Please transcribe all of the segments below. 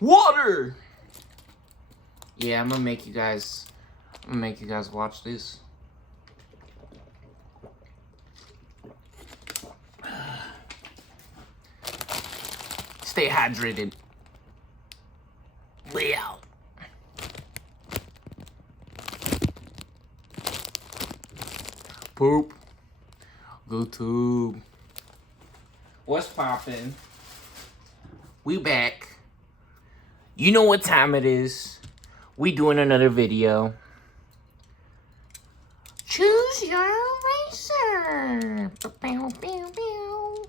Water! Yeah, I'm gonna make you guys watch this. Stay hydrated. Way out. Poop. Go tube. What's poppin'? We back. You know what time it is. We doing another video. Choose your racer. Bow, bow, bow.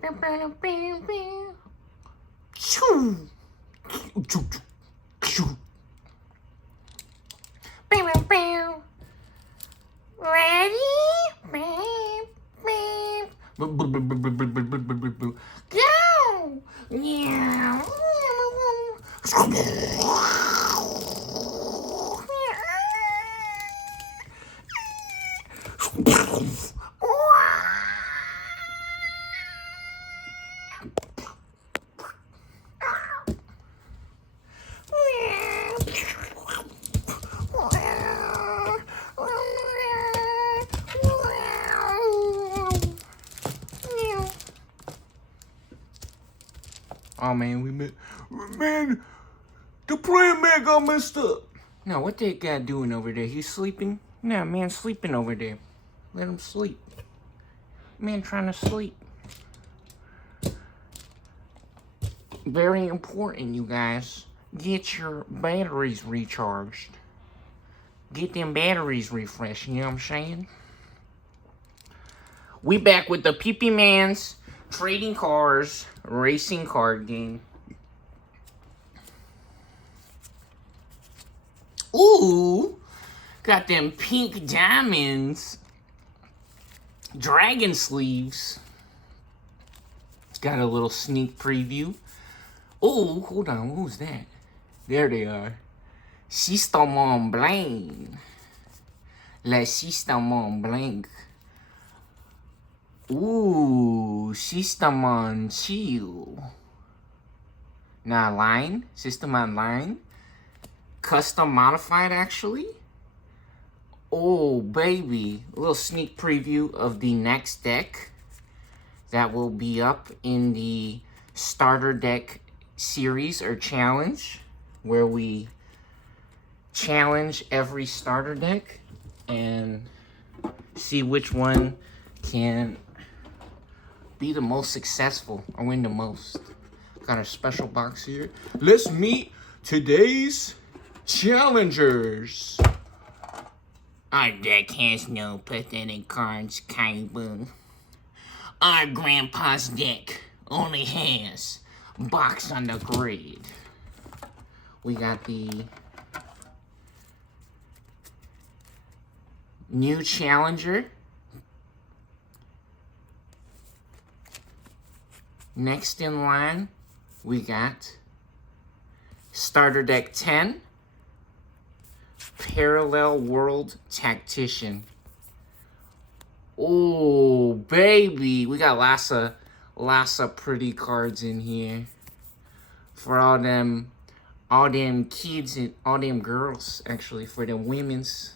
Bow, bow, bow, bow. Choo. Choo, choo. Bow, bow, bow. Ready? Go! Yeah. Oh man, man, the plant man got messed up. Now what that guy doing over there? He's sleeping? Nah, man, sleeping over there. Let him sleep. Man trying to sleep. Very important, you guys. Get your batteries recharged. Get them batteries refreshed, you know what I'm saying? We back with the Pee-Pee Man's Trading Cars Racing Card Game. Ooh, got them pink diamonds. Dragon sleeves. Got a little sneak preview. Oh, hold on, what was that? There they are. System Blanc. La System Blanc. Ooh, System on Chill. Now line, System Online. Custom modified actually. Oh baby, a little sneak preview of the next deck that will be up in the starter deck series or challenge, where we challenge every starter deck and see which one can be the most successful or win the most. Got a special box here. Let's meet today's challengers. Our deck has no pathetic cards, Kaibu. Our grandpa's deck only has box on the grid. We got the new challenger. Next in line, we got starter deck 10, Parallel World Tactician. Oh, baby. We got lots of pretty cards in here. For all them kids and all them girls, actually, for the women's.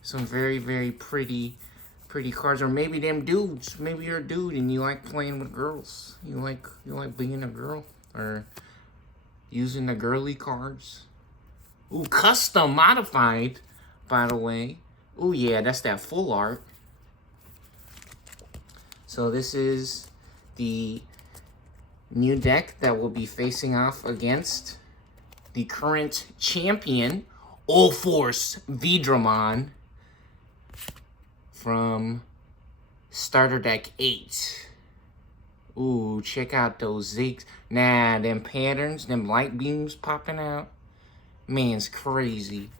Some very, very pretty cards. Or maybe them dudes. Maybe you're a dude and you like playing with girls. You like being a girl. Or using the girly cards. Ooh, custom modified, by the way. Ooh, yeah, that's that full art. So this is the new deck that will be facing off against the current champion, Ulforce Veedramon, from starter deck 8. Ooh, check out those zigs. Nah, them patterns, them light beams popping out. Man's crazy.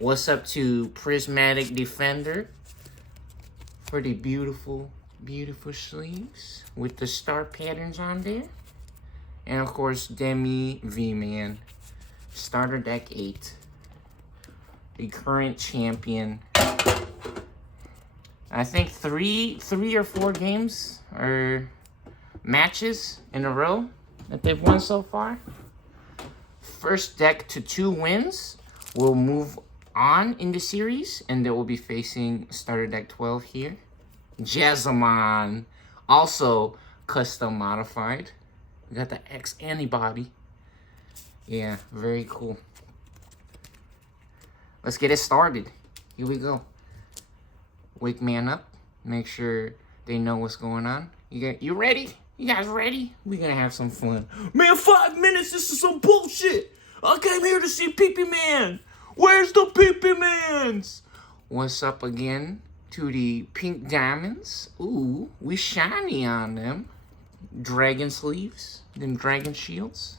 What's up to Prismatic Defender for the beautiful, beautiful sleeves with the star patterns on there. And of course, Demi V-Man, starter deck 8. The current champion I think three or four games or matches in a row that they've won so far. First deck to 2 wins will move on in the series, and they will be facing starter deck 12 here. Veedramon, also custom modified. We got the X antibody. Yeah, very cool. Let's get it started. Here we go. Wake man up. Make sure they know what's going on. You ready? You guys ready? We're gonna have some fun. Man, 5 minutes, this is some bullshit. I came here to see Pee Pee Man. Where's the Pee Pee Mans? What's up again to the pink diamonds? Ooh, we shiny on them. Dragon sleeves, them dragon shields.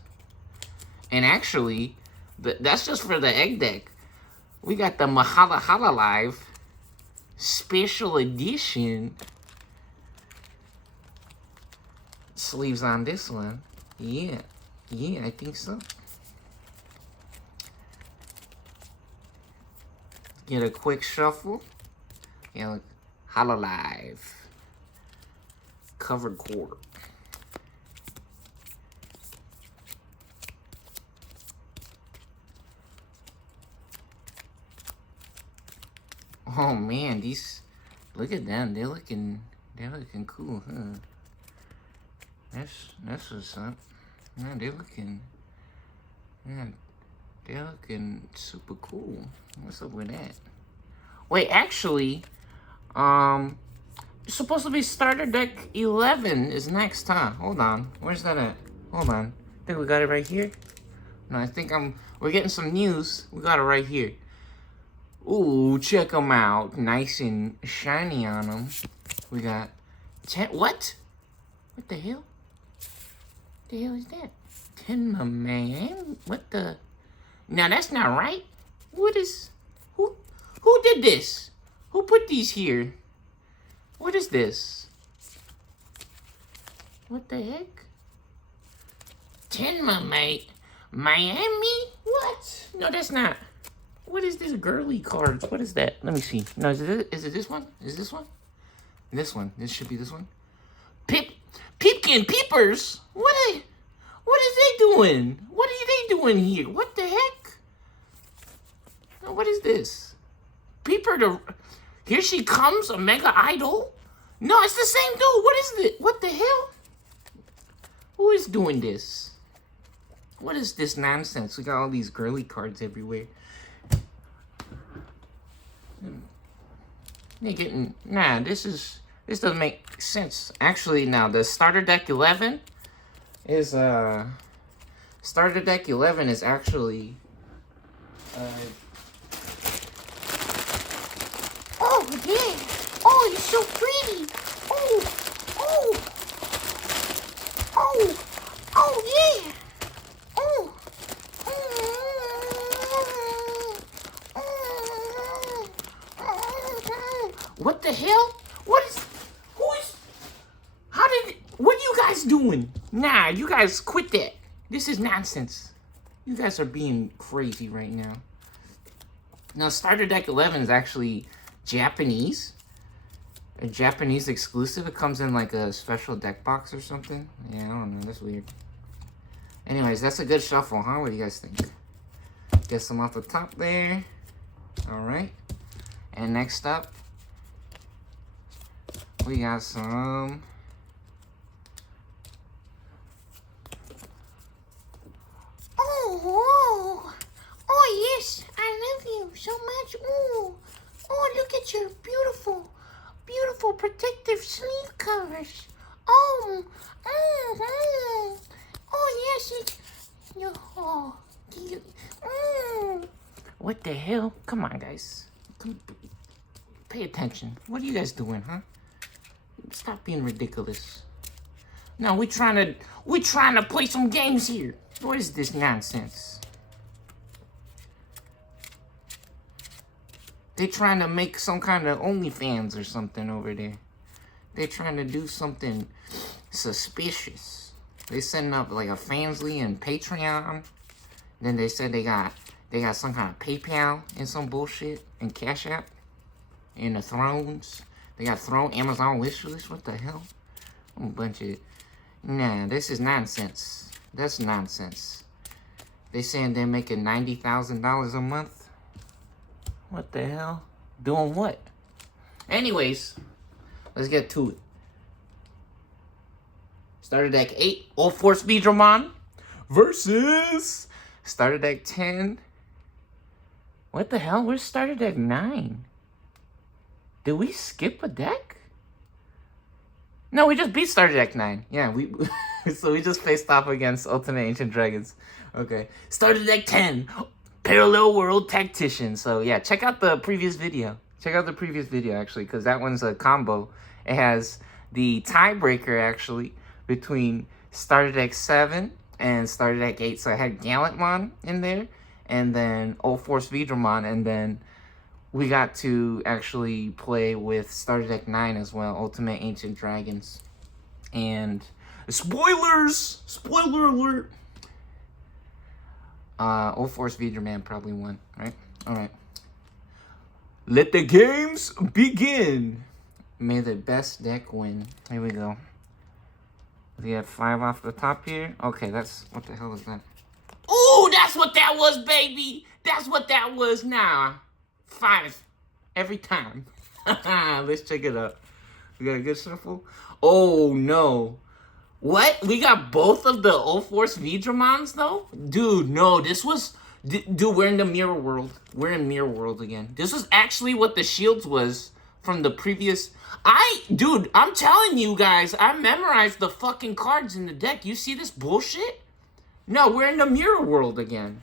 And actually, that's just for the egg deck. We got the Mahala Hala Live special edition sleeves on this one. Yeah, I think so. Get a quick shuffle. Yeah, look, Hala Live covered quarter. Oh man, these, look at them. They're looking cool, huh? That's what's up. Man, they're looking super cool. What's up with that? Wait, actually, it's supposed to be starter deck 11 is next, huh? Hold on. Where's that at? Hold on. I think we got it right here. No, I think we're getting some news. We got it right here. Ooh, check them out. Nice and shiny on them. We got 10. What? What the hell? What the hell is that? 10, my man. What the? Now that's not right. What is? Who did this? Who put these here? What is this? What the heck? 10, my mate. Miami? What? No, that's not. What is this girly cards? What is that? Let me see. No, is it this one? Is this one? This one. This should be this one. Peepkin Peepers? What is they doing? What are they doing here? What the heck? What is this? Peeper here she comes, a mega idol? No, it's the same dude. What is it? What the hell? Who is doing this? What is this nonsense? We got all these girly cards everywhere. They're getting, nah, this doesn't make sense. Actually, now the starter deck 11 is starter deck 11 is actually oh yeah, oh, you're so pretty. Oh yeah. What the hell? What are you guys doing? Nah, you guys quit that. This is nonsense. You guys are being crazy right now. Now, starter deck 11 is actually Japanese. A Japanese exclusive. It comes in like a special deck box or something. Yeah, I don't know. That's weird. Anyways, that's a good shuffle, huh? What do you guys think? Get some off the top there. Alright. And next up, we got some oh yes, I love you so much. Oh, look at your beautiful protective sleeve covers. Oh yes, what the hell? Come on, guys. Pay attention. What are you guys doing, huh? Stop being ridiculous. No, we're trying to play some games here. What is this nonsense? They trying to make some kind of OnlyFans or something over there. They trying to do something suspicious. They setting up like a Fansly and Patreon. Then they said they got some kind of PayPal and some bullshit and Cash App and the Thrones. They got thrown Amazon wish list. What the hell? A bunch of... Nah, this is nonsense. That's nonsense. They saying they're making $90,000 a month. What the hell? Doing what? Anyways, let's get to it. Starter deck 8, ulforce veedramon versus starter deck 10. What the hell? Where's starter deck 9? Did we skip a deck? No, we just beat starter deck 9. Yeah, so we just faced off against Ultimate Ancient Dragons. Okay. Starter deck 10, Parallel World Tactician. So yeah, check out the previous video. Check out the previous video, actually, because that one's a combo. It has the tiebreaker, actually, between starter deck 7 and starter deck 8. So I had Gallantmon in there, and then ulforce veedramon, and then we got to actually play with starter deck 9 as well, Ultimate Ancient Dragons. And spoilers! Spoiler alert! Ulforce veedramon probably won, right? Alright. Let the games begin! May the best deck win. Here we go. We have 5 off the top here. Okay, that's... What the hell is that? Ooh, that's what that was, baby! That's what that was now. 5 every time. Let's check it out. We got a good shuffle. Oh, no. What? We got both of the ulforce veedramons, though? Dude, no. This was... Dude, we're in the mirror world. We're in mirror world again. This was actually what the shields was from the previous... Dude, I'm telling you guys, I memorized the fucking cards in the deck. You see this bullshit? No, we're in the mirror world again.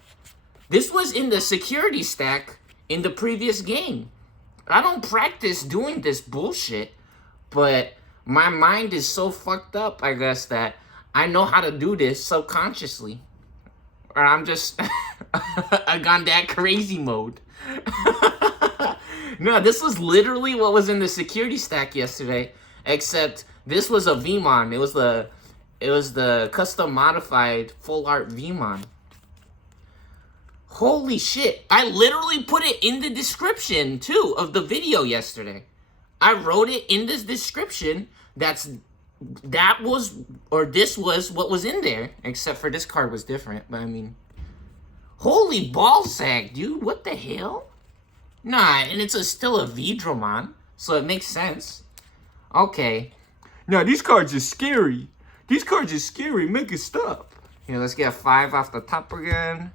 This was in the security stack in the previous game. I don't practice doing this bullshit, but my mind is so fucked up, I guess, that I know how to do this subconsciously. Or I'm just... I gone that crazy mode. No, this was literally what was in the security stack yesterday, except this was a Vmon. It was the custom modified full art Vmon. Holy shit. I literally put it in the description, too, of the video yesterday. I wrote it in this description. This was what was in there, except for this card was different, but I mean... Holy ballsack, dude. What the hell? Nah, and it's still a veedramon, so it makes sense. Okay. Now, these cards are scary. These cards are scary. Make it stop. Here, let's get 5 off the top again.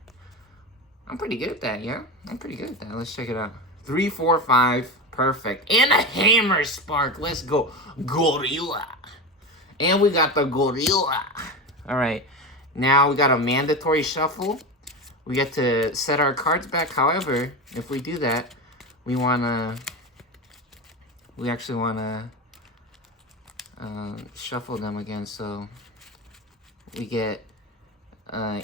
I'm pretty good at that, yeah? I'm pretty good at that. Let's check it out. 3, 4, 5. Perfect. And a hammer spark. Let's go. Gorilla. And we got the gorilla. All right. Now we got a mandatory shuffle. We get to set our cards back. However, if we do that, we actually want to shuffle them again, so we get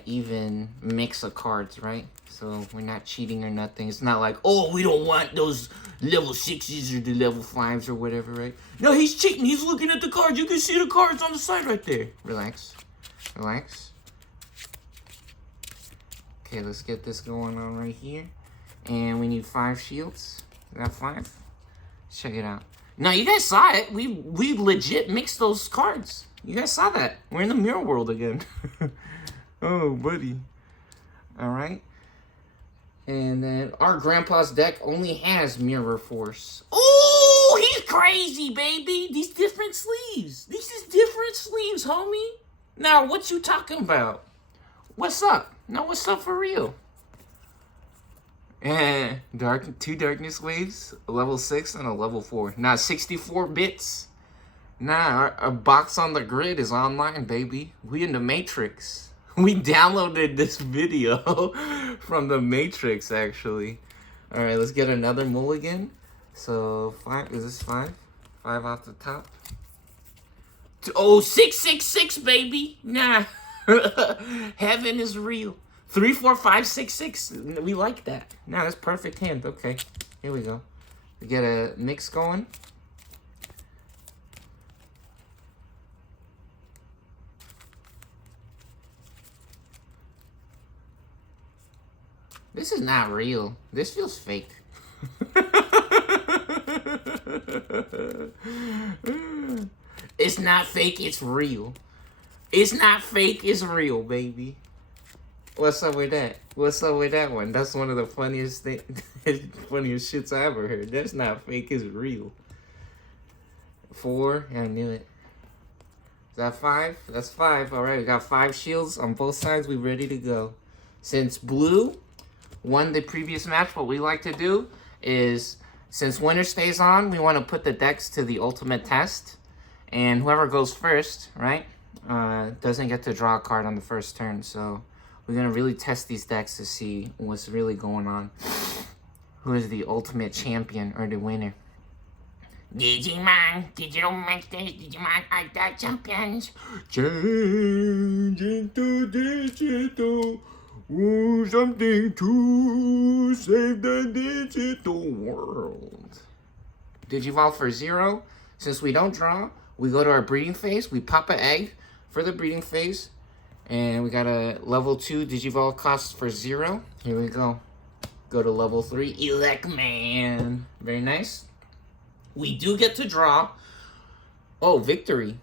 even mix of cards, right? So we're not cheating or nothing. It's not like, oh, we don't want those level 6s or the level 5s or whatever, right? No, he's cheating. He's looking at the cards. You can see the cards on the side right there. Relax. Relax. Okay, let's get this going on right here. And we need 5 shields. We got 5. Let's check it out. Now, you guys saw it. We legit mixed those cards. You guys saw that. We're in the mirror world again. Oh, buddy. All right. And then our grandpa's deck only has mirror force. Oh, he's crazy, baby. These different sleeves. These is different sleeves, homie. Now, what you talking about? What's up? No, what's up for real? And 2 darkness waves, a level 6 and a level 4. Now 64 bits. Nah, our box on the grid is online, baby. We in the Matrix. We downloaded this video from the Matrix, actually. All right, let's get another mulligan. So 5, is this 5? 5 off the top. Oh, 666, baby. Nah. Heaven is real. 3, 4, 5, 6, 6. We like that. Nah, that's perfect hand. Okay, here we go. We get a mix going. This is not real. This feels fake. It's not fake, it's real. It's not fake, it's real, baby. What's up with that? What's up with that one? That's one of the funniest funniest shits I ever heard. That's not fake, it's real. 4, yeah, I knew it. Is that 5? That's 5. Alright, we got 5 shields on both sides. We ready to go. Since blue won the previous match, what we like to do is, since winner stays on, we want to put the decks to the ultimate test. And whoever goes first, right, doesn't get to draw a card on the first turn. So we're going to really test these decks to see what's really going on. Who is the ultimate champion or the winner? Digimon, digital masters, Digimon are the champions. Change into digital. Ooh, something to save the digital world. Digivolve for 0. Since we don't draw, we go to our breeding phase. We pop an egg for the breeding phase. And we got a level 2 Digivolve cost for 0. Here we go. Go to level 3. Elecman. Very nice. We do get to draw. Oh, victory.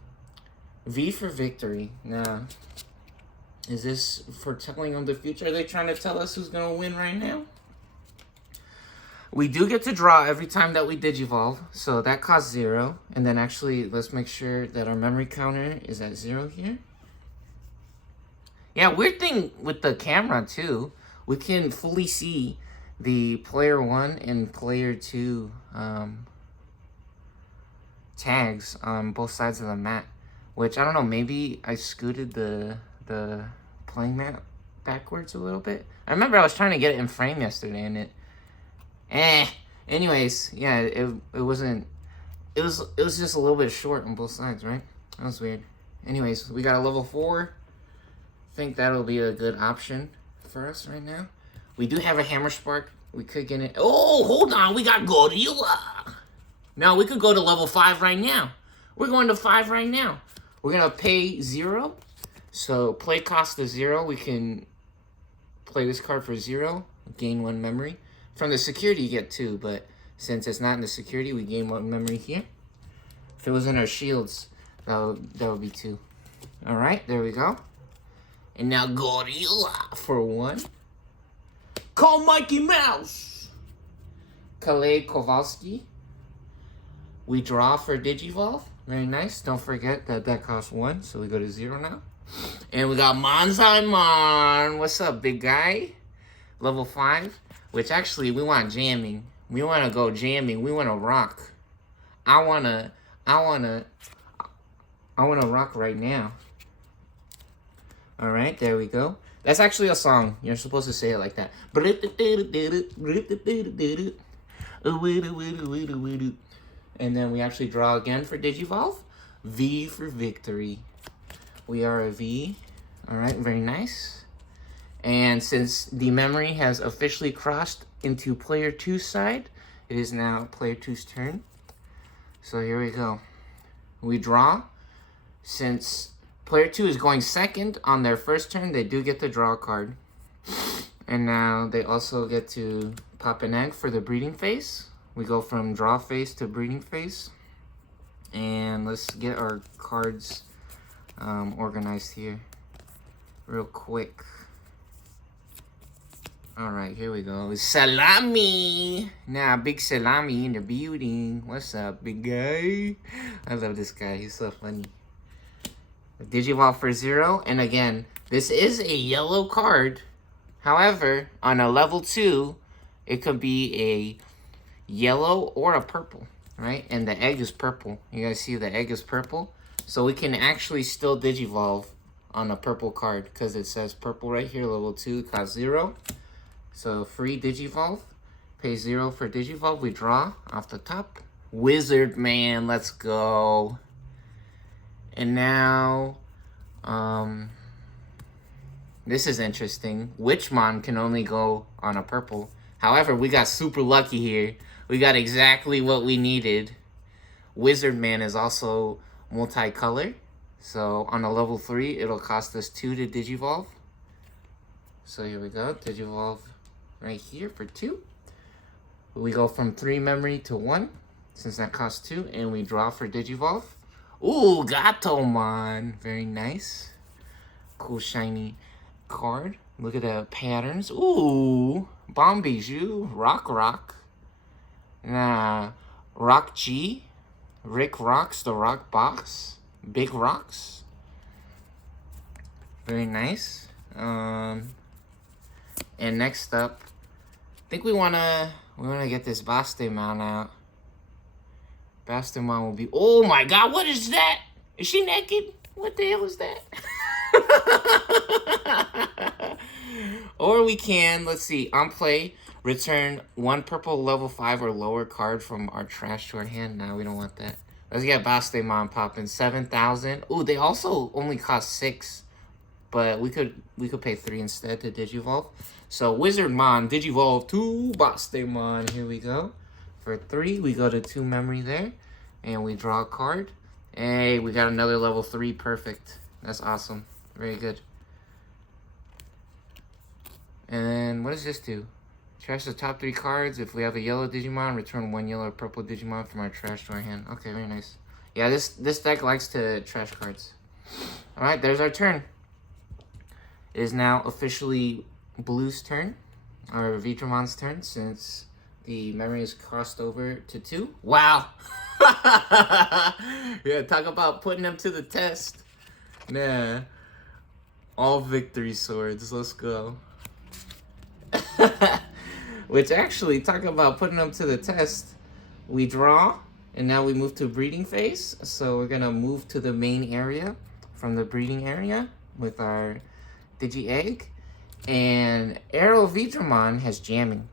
V for victory. Now, is this foretelling of the future? Are they trying to tell us who's going to win right now? We do get to draw every time that we Digivolve. So that costs 0. And then actually, let's make sure that our memory counter is at 0 here. Yeah, weird thing with the camera too. We can fully see the player 1 and player 2 tags on both sides of the mat. Which, I don't know, maybe I scooted the playing mat backwards a little bit. I remember I was trying to get it in frame yesterday and it... Anyways, yeah, it wasn't... It was just a little bit short on both sides, right? That was weird. Anyways, we got a level 4. I think that'll be a good option for us right now. We do have a Hammer Spark. We could get it... Oh, hold on. We got Gorilla. No, we could go to level 5 right now. We're going to 5 right now. We're going to pay 0. So, play cost is 0. We can play this card for 0. Gain 1 memory. From the security, you get 2. But since it's not in the security, we gain 1 memory here. If it was in our shields, that would be 2. Alright, there we go. And now Gorilla for 1. Call Mikey Mouse. Kalei Kowalski. We draw for Digivolve. Very nice. Don't forget that that costs 1, so we go to 0 now. And we got Monzaimon. What's up, big guy? Level 5. Which actually, we want jamming. We want to go jamming. We want to rock. I wanna rock right now. Alright, there we go. That's actually a song. You're supposed to say it like that. And then we actually draw again for Digivolve. V for victory. We are a V. Alright, very nice. And since the memory has officially crossed into player 2's side, it is now player 2's turn. So here we go. We draw. Since player 2 is going second on their first turn, they do get to draw a card. And now they also get to pop an egg for the breeding phase. We go from draw phase to breeding phase. And let's get our cards organized here real quick. Alright, here we go. Salami! Nah, big Salami in the building. What's up, big guy? I love this guy. He's so funny. Digivolve for 0. And again, this is a yellow card. However, on a level 2, it could be a yellow or a purple, right? And the egg is purple. You guys see the egg is purple? So we can actually still Digivolve on a purple card because it says purple right here, level 2, cost 0. So free Digivolve. Pay 0 for Digivolve. We draw off the top. Wizard Man, let's go. And now, this is interesting. Witchmon can only go on a purple. However, we got super lucky here. We got exactly what we needed. Wizard Man is also multicolor. So on a level 3, it'll cost us 2 to Digivolve. So here we go. Digivolve right here for 2. We go from 3 memory to 1. since that costs 2. And we draw for Digivolve. Ooh, Gatomon. Very nice. Cool shiny card. Look at the patterns. Ooh, Bomb Bijou. Rock. Rock G. Rick Rocks, the Rock Box. Big Rocks. Very nice. And next up, I think we wanna get this Bastemon out. Bastemon will be. Oh my God! What is that? Is she naked? What the hell is that? Or we can, let's see, on play, return 1 purple level 5 or lower card from our trash to our hand. Nah, we don't want that. Let's get Bastemon popping. 7,000. Ooh, they also only cost 6. But we could pay 3 instead to Digivolve. So Wizardmon, Digivolve to Bastemon. Here we go. For 3, we go to 2 memory there. And we draw a card. Hey, we got another level 3. Perfect. That's awesome. Very good. And then, what does this do? Trash the top 3 cards. If we have a yellow Digimon, return 1 yellow or purple Digimon from our trash to our hand. Okay, very nice. Yeah, this deck likes to trash cards. Alright, there's our turn. It is now officially Blue's turn, or Veedramon's turn, since the memory is crossed over to 2. Wow! Yeah, talk about putting them to the test. Nah. All victory swords. Let's go. Which actually, talk about putting them to the test. We draw, and now we move to breeding phase. So we're going to move to the main area from the breeding area with our Digi-Egg. And Arrow Veedramon has jamming.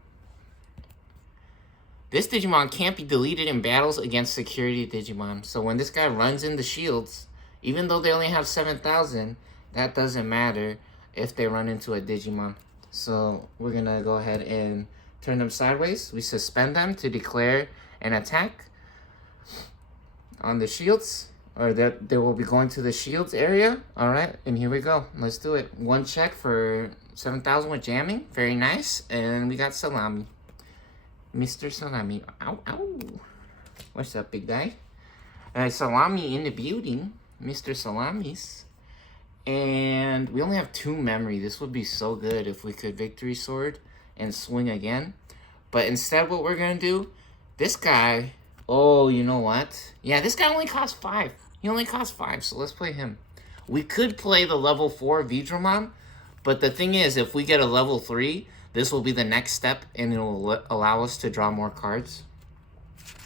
This Digimon can't be deleted in battles against security Digimon. So when this guy runs into shields, even though they only have 7,000, that doesn't matter if they run into a Digimon. So we're going to go ahead and turn them sideways. We suspend them to declare an attack on the shields. Or that they will be going to the shields area. Alright, and here we go. Let's do it. 1 check for 7,000 with jamming. Very nice. And we got Salami. Mr. Salami. Ow, ow. What's up, big guy? Salami in the building. Mr. Salamis. And we only have 2 memory. This would be so good if we could Victory Sword and swing again. But instead what we're going to do, this guy... Oh, you know what? Yeah, this guy only costs 5. He only costs 5, so let's play him. We could play the level 4 Veedramon, but the thing is, if we get a level 3, this will be the next step, and it will allow us to draw more cards.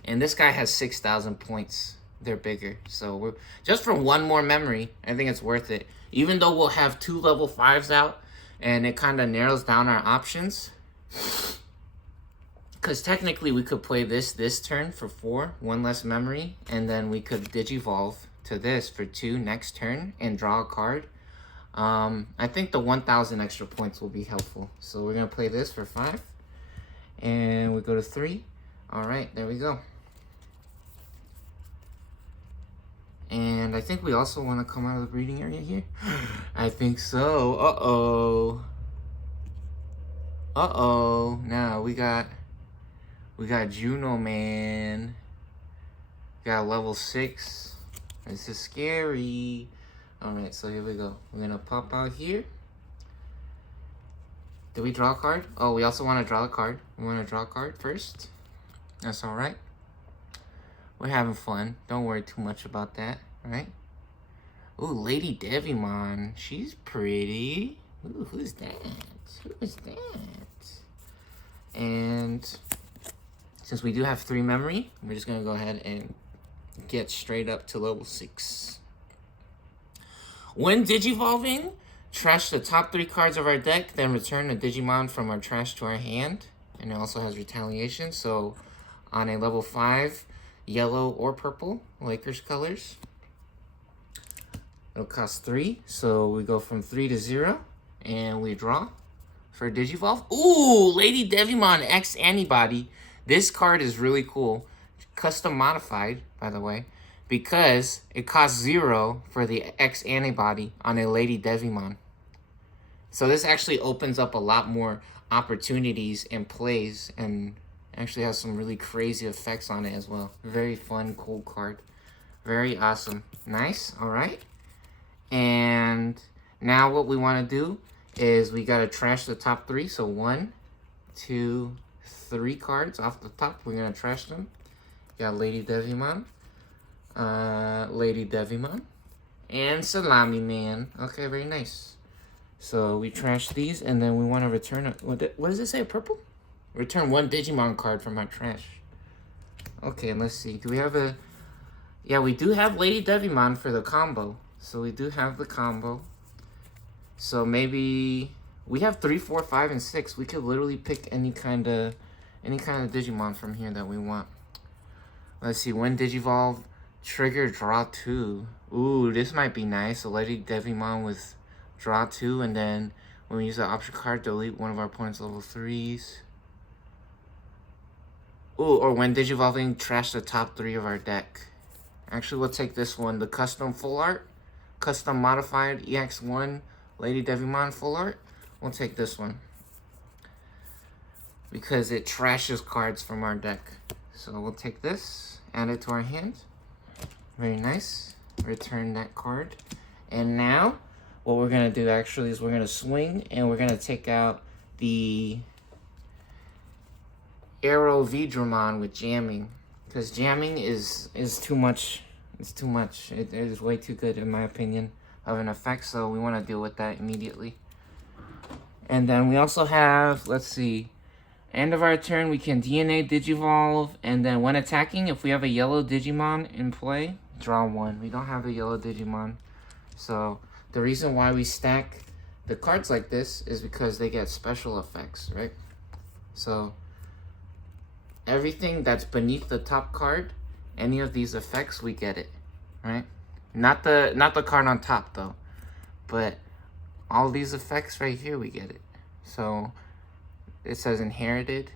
And this guy has 6,000 points. They're bigger. So we're just for 1 more memory, I think it's worth it. Even though we'll have 2 level 5s out, and it kind of narrows down our options. Because technically we could play this turn for 4, 1 less memory, and then we could Digivolve to this for 2 next turn and draw a card. I think the 1,000 extra points will be helpful. So we're going to play this for 5. And we go to 3. Alright, there we go. And I think we also want to come out of the breeding area here. I think so. Uh-oh. Uh-oh. Now we got Juno Man. Got level 6. This is scary. Alright, so here we go. We're gonna pop out here. Did we draw a card? Oh, we also want to draw a card. We want to draw a card first. That's alright. We're having fun. Don't worry too much about that, right? Ooh, Lady Devimon. She's pretty. Ooh, who's that? Who is that? And since we do have 3 memory, we're just going to go ahead and get straight up to level 6. When Digivolving, trash the top 3 cards of our deck, then return a Digimon from our trash to our hand. And it also has retaliation, so on a level 5, yellow or purple, Lakers colors, it'll cost 3, so we go from 3 to 0, and we draw for Digivolve. Ooh, Lady Devimon X Antibody. This card is really cool. Custom modified, by the way, because it costs 0 for the X Antibody on a Lady Devimon. So this actually opens up a lot more opportunities and plays and Actually has some really crazy effects on it as well. Very fun, cool card. Very awesome. Nice, alright. And now what we want to do is we got to trash the top 3. So 1, 2, 3 cards off the top. We're going to trash them. Got Lady Devimon, and Salami Man. Okay, very nice. So we trash these, and then we want to return what does it say? Purple? Return 1 Digimon card from our trash. Okay, let's see. Do we have a... Yeah, we do have Lady Devimon for the combo. So we do have the combo. So maybe... We have 3, 4, 5, and 6. We could literally pick any kind of Digimon from here that we want. Let's see. When Digivolve, trigger, draw 2. Ooh, this might be nice. So Lady Devimon with draw 2. And then when we use the option card, delete one of our opponent's level 3s. Ooh, or when Digivolving, trash the top 3 of our deck. Actually, we'll take this one. The custom full art. Custom modified EX1 Lady Devimon full art. We'll take this one. Because it trashes cards from our deck. So we'll take this. Add it to our hand. Very nice. Return that card. And now, what we're going to do actually is we're going to swing. And we're going to take out the... Arrow veedramon with jamming, because jamming is too much. It's too much. It is way too good in my opinion of an effect, so we want to deal with that immediately. And then we also have, let's see, end of our turn we can DNA Digivolve, and then when attacking, if we have a yellow Digimon in play, draw 1. We don't have a yellow Digimon, so the reason why we stack the cards like this is because they get special effects, right? So everything that's beneath the top card, any of these effects, we get it, right? Not the card on top though, but all these effects right here, we get it. So it says inherited.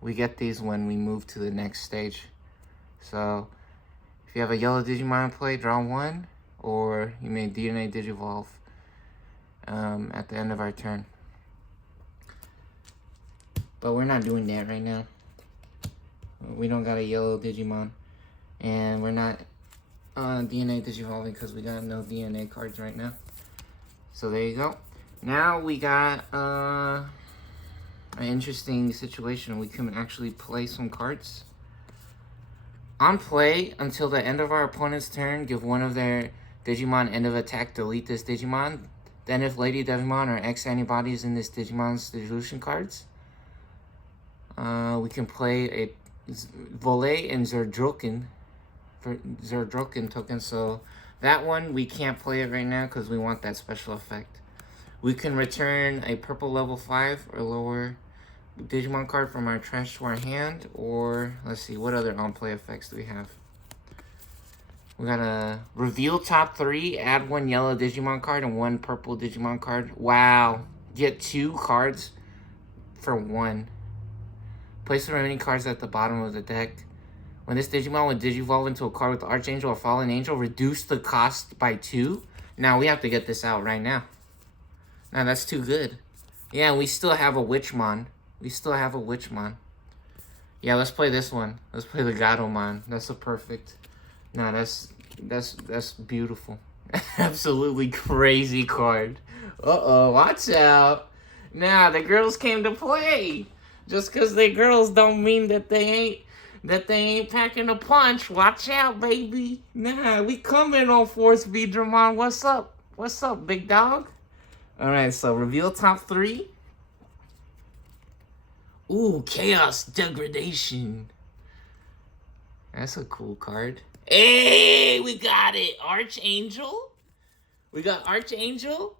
We get these when we move to the next stage. So if you have a yellow Digimon in play, draw 1, or you may DNA Digivolve at the end of our turn. But we're not doing that right now. We don't got a yellow Digimon, and we're not DNA Digivolving because we got no DNA cards right now. So there you go. Now we got an interesting situation. We can actually play some cards. On play, until the end of our opponent's turn, give one of their Digimon end of attack, delete this Digimon. Then if Lady Devimon or X antibodies in this Digimon's dilution cards, we can play a Volley and Zerdroken for Zerdroken token. So that one we can't play it right now because we want that special effect. We can return a purple level 5 or lower Digimon card from our trash to our hand, or let's see, what other on-play effects do we have? We gotta reveal top 3, add 1 yellow Digimon card and 1 purple Digimon card. Wow, get 2 cards for 1. Place the remaining cards at the bottom of the deck. When this Digimon would Digivolve into a card with Archangel or Fallen Angel, reduce the cost by 2. Now we have to get this out right now. Now that's too good. Yeah, we still have a Witchmon. Yeah, let's play this one. Let's play the Gatomon. That's a perfect. Nah, that's beautiful. Absolutely crazy card. Uh-oh, watch out. Now the girls came to play. Just because they girls don't mean that they ain't packing a punch. Watch out, baby. Nah, we coming on Force veedramon. What's up? What's up, big dog? Alright, so reveal top 3. Ooh, Chaos Degradation. That's a cool card. Hey, we got it. Archangel. We got Archangel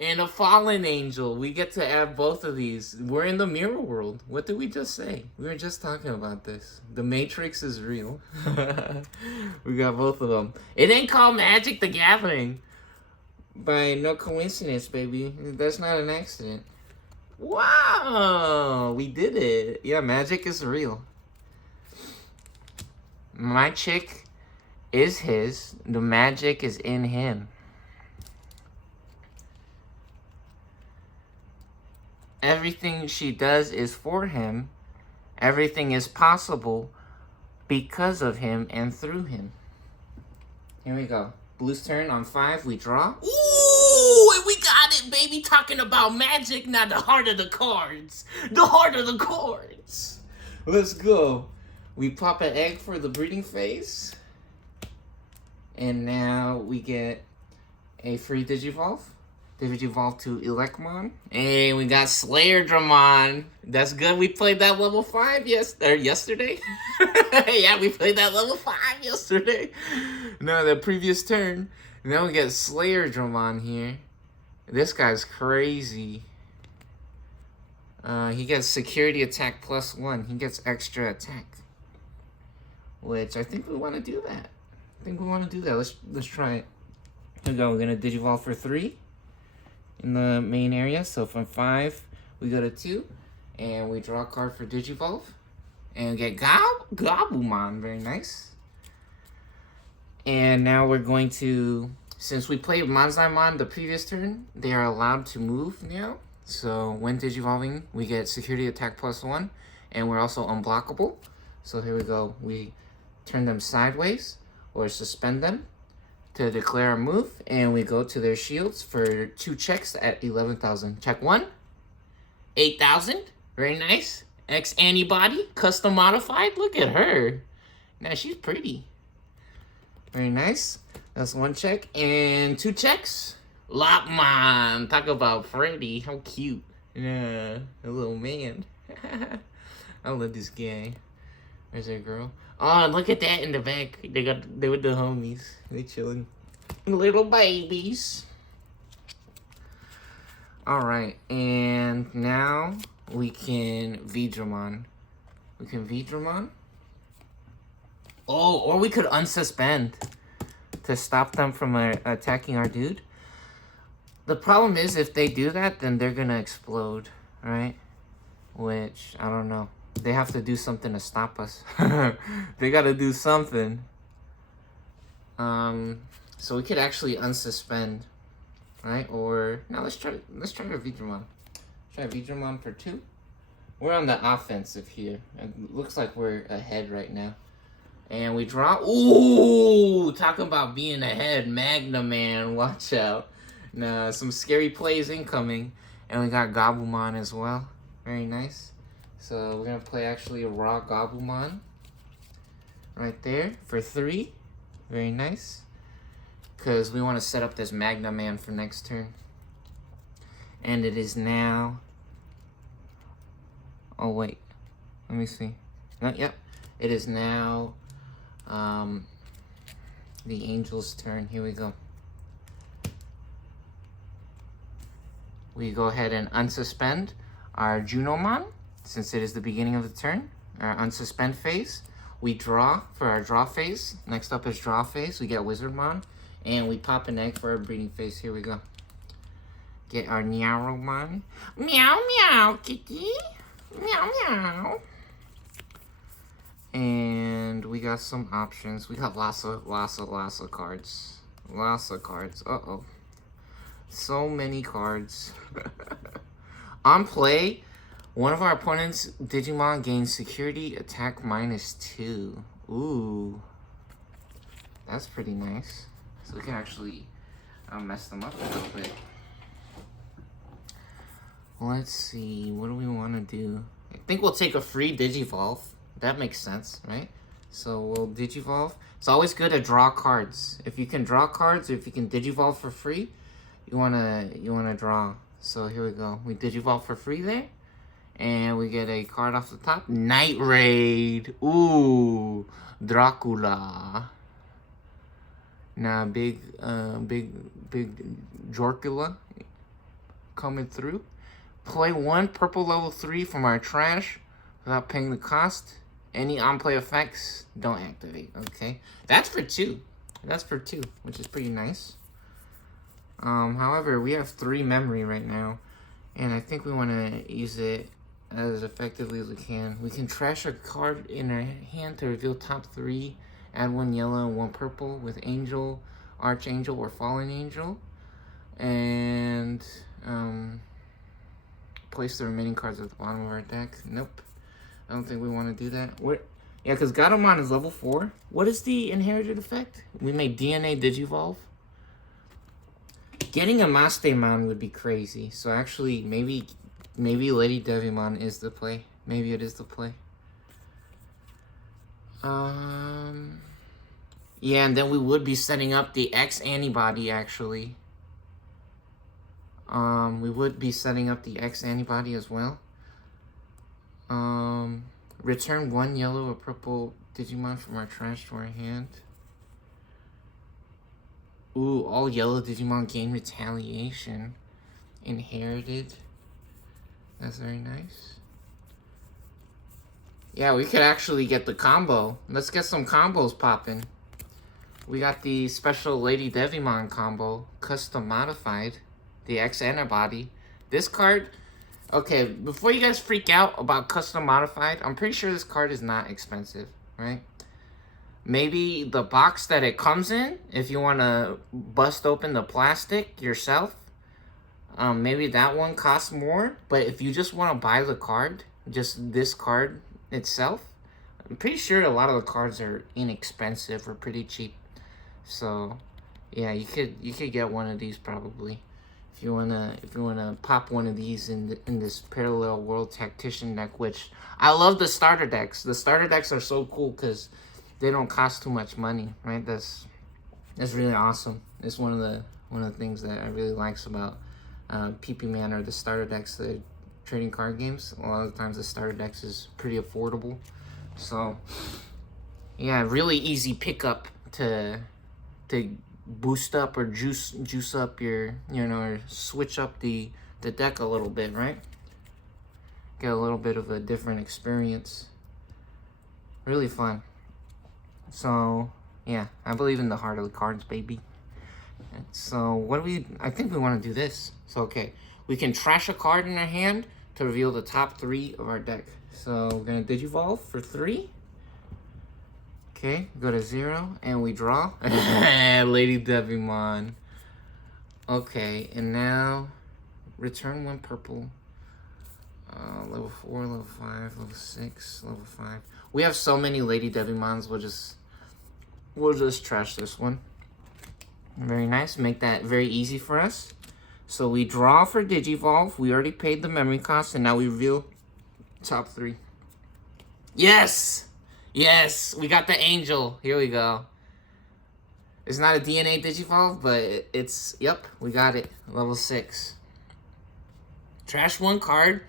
and a Fallen Angel. We get to add both of these. We're in the mirror world. What did we just say? We were just talking about this. The Matrix is real. We got both of them. It ain't called Magic the Gathering. By no coincidence, baby. That's not an accident. Wow! We did it. Yeah, magic is real. My chick is his. The magic is in him. Everything she does is for him, Everything is possible because of him and through him. Here we go. Blue's turn. On 5, we draw. Ooh, and we got it, baby. Talking about magic, not the heart of the cards. The heart of the cards. Let's go. We pop an egg for the breeding phase. And now we get a free Digivolve. Digivolve to Electmon. Hey, we got veedramon. That's good. We played that level 5 yesterday. Yeah, we played that level 5 yesterday. No, the previous turn. Now we get veedramon here. This guy's crazy. He gets security attack +1. He gets extra attack. Which I think we want to do that. Let's try it. Here we go. We're gonna Digivolve for 3 in the main area. So from 5, we go to 2, and we draw a card for Digivolve, and get Gabumon. Very nice. And now we're going to, since we played Manzaimon the previous turn, they are allowed to move now. So when Digivolving, we get security attack +1, and we're also unblockable. So here we go. We turn them sideways or suspend them to declare a move, and we go to their shields for 2 checks at 11,000. Check 1, 8,000. Very nice. X antibody, custom modified. Look at her. Now she's pretty. Very nice. That's 1 check. And 2 checks. Lopmon. Talk about Freddy. How cute. Yeah, a little man. I love this guy. Where's that girl? Oh, look at that in the back. They with the homies. They chilling. Little babies. Alright, and now we can veedramon. Oh, or we could unsuspend to stop them from attacking our dude. The problem is, if they do that, then they're gonna explode, right? Which, I don't know. They have to do something to stop us. They gotta do something. So we could actually unsuspend, right? Or, no, let's try a veedramon. Try veedramon for 2. We're on the offensive here. It looks like we're ahead right now. And we draw. Ooh, talking about being ahead. Magna Man, watch out. Nah, some scary plays incoming. And we got Gabumon as well. Very nice. So we're going to play actually a raw Gabumon. Right there for 3. Very nice. Because we want to set up this Magna Man for next turn. And it is now... Oh, wait. Let me see. No, yep. It is now... the Angel's turn. Here we go. We go ahead and unsuspend our Junomon, since it is the beginning of the turn. Our unsuspend phase. We draw for our draw phase. Next up is draw phase. We get Wizardmon. And we pop an egg for our breeding phase. Here we go. Get our Nyaromon. Meow meow, kitty. Meow meow. And we got some options. We got lots of cards. Lots of cards. Uh-oh. So many cards. On play, one of our opponents' Digimon gains security attack -2. Ooh. That's pretty nice. So we can actually mess them up a little bit. Let's see. What do we want to do? I think we'll take a free Digivolve. That makes sense, right? So we'll Digivolve. It's always good to draw cards. If you can draw cards, or if you can Digivolve for free, you wanna draw. So here we go. We Digivolve for free there, and we get a card off the top. Night Raid. Ooh, Dracula. Nah, big Jorcula coming through. Play 1 purple level 3 from our trash without paying the cost. Any on-play effects don't activate. Okay, that's for 2. That's for 2, which is pretty nice. However, we have 3 memory right now, and I think we want to use it as effectively as we can. We can trash a card in our hand to reveal top 3, add 1 yellow and 1 purple with Angel, Archangel, or Fallen Angel, and place the remaining cards at the bottom of our deck. Nope. I don't think we want to do that. Yeah, because Gatomon is level 4. What is the inherited effect? We made DNA Digivolve. Getting a Mastemon would be crazy. So actually, maybe Lady Devimon is the play. Maybe it is the play. Yeah, and then we would be setting up the X antibody, actually. We would be setting up the X antibody as well. Return 1 yellow or purple Digimon from our trash to our hand. Ooh, all yellow Digimon gain retaliation. Inherited. That's very nice. Yeah, we could actually get the combo. Let's get some combos popping. We got the special Lady Devimon combo, custom modified, the X antibody. This card, okay, before you guys freak out about custom modified, I'm pretty sure this card is not expensive, right? Maybe the box that it comes in, if you want to bust open the plastic yourself, maybe that one costs more. But if you just want to buy the card, just this card itself, I'm pretty sure a lot of the cards are inexpensive or pretty cheap. So, yeah, you could get one of these probably if you wanna pop one of these in this parallel world tactician deck. Which I love the starter decks. The starter decks are so cool because they don't cost too much money, right? That's really awesome. It's one of the things that I really likes about PP Man or the starter decks, the trading card games. A lot of the times the starter decks is pretty affordable. So, yeah, really easy pickup to boost up or juice up your, or switch up the deck a little bit, right? Get a little bit of a different experience. Really fun. So, yeah, I believe in the heart of the cards, baby. So, I think we want to do this. So, okay, we can trash a card in our hand to reveal the top 3 of our deck. So, we're going to Digivolve for 3. Okay, go to 0, and we draw. Lady Devimon. Okay, and now return 1 purple. Level 4, level 5, level 6, level 5. We have so many Lady Devimons, we'll just trash this one. Very nice, make that very easy for us. So we draw for Digivolve. We already paid the memory cost, and now we reveal top 3. Yes! Yes, we got the angel. Here we go. It's not a DNA Digivolve, but it's, yep, we got it. Level 6. Trash 1 card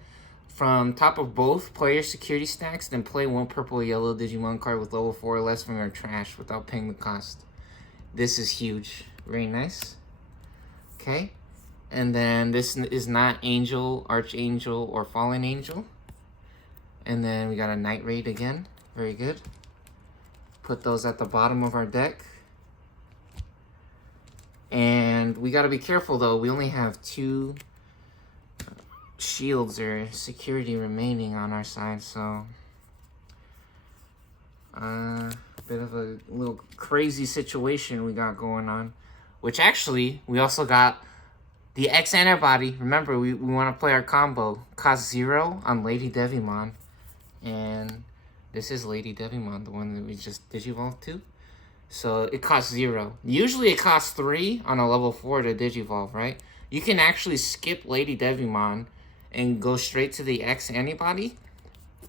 from top of both player security stacks, then play 1 purple or yellow Digimon card with level 4 or less from your trash without paying the cost. This is huge. Very nice. Okay. And then this is not Angel, Archangel, or Fallen Angel. And then we got a Night Raid again. Very good. Put those at the bottom of our deck. And we got to be careful, though. We only have 2 shields or security remaining on our side, so bit of a little crazy situation we got going on. Which actually, we also got the X antibody. Remember, we want to play our combo. Cost 0 on Lady Devimon. And this is Lady Devimon, the one that we just Digivolved to. So it costs 0. Usually it costs 3 on a level 4 to Digivolve, right? You can actually skip Lady Devimon and go straight to the X antibody.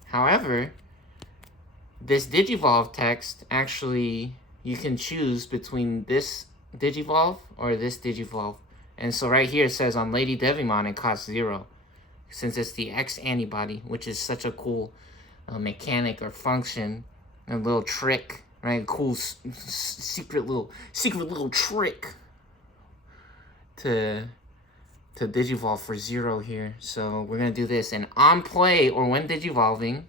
However, this Digivolve text, actually, you can choose between this Digivolve or this Digivolve. And so right here it says on Lady Devimon it costs 0. Since it's the X antibody, which is such a cool mechanic or function, a little trick, right? Cool secret little trick to Digivolve for 0 here. So we're gonna do this, and on play or when Digivolving,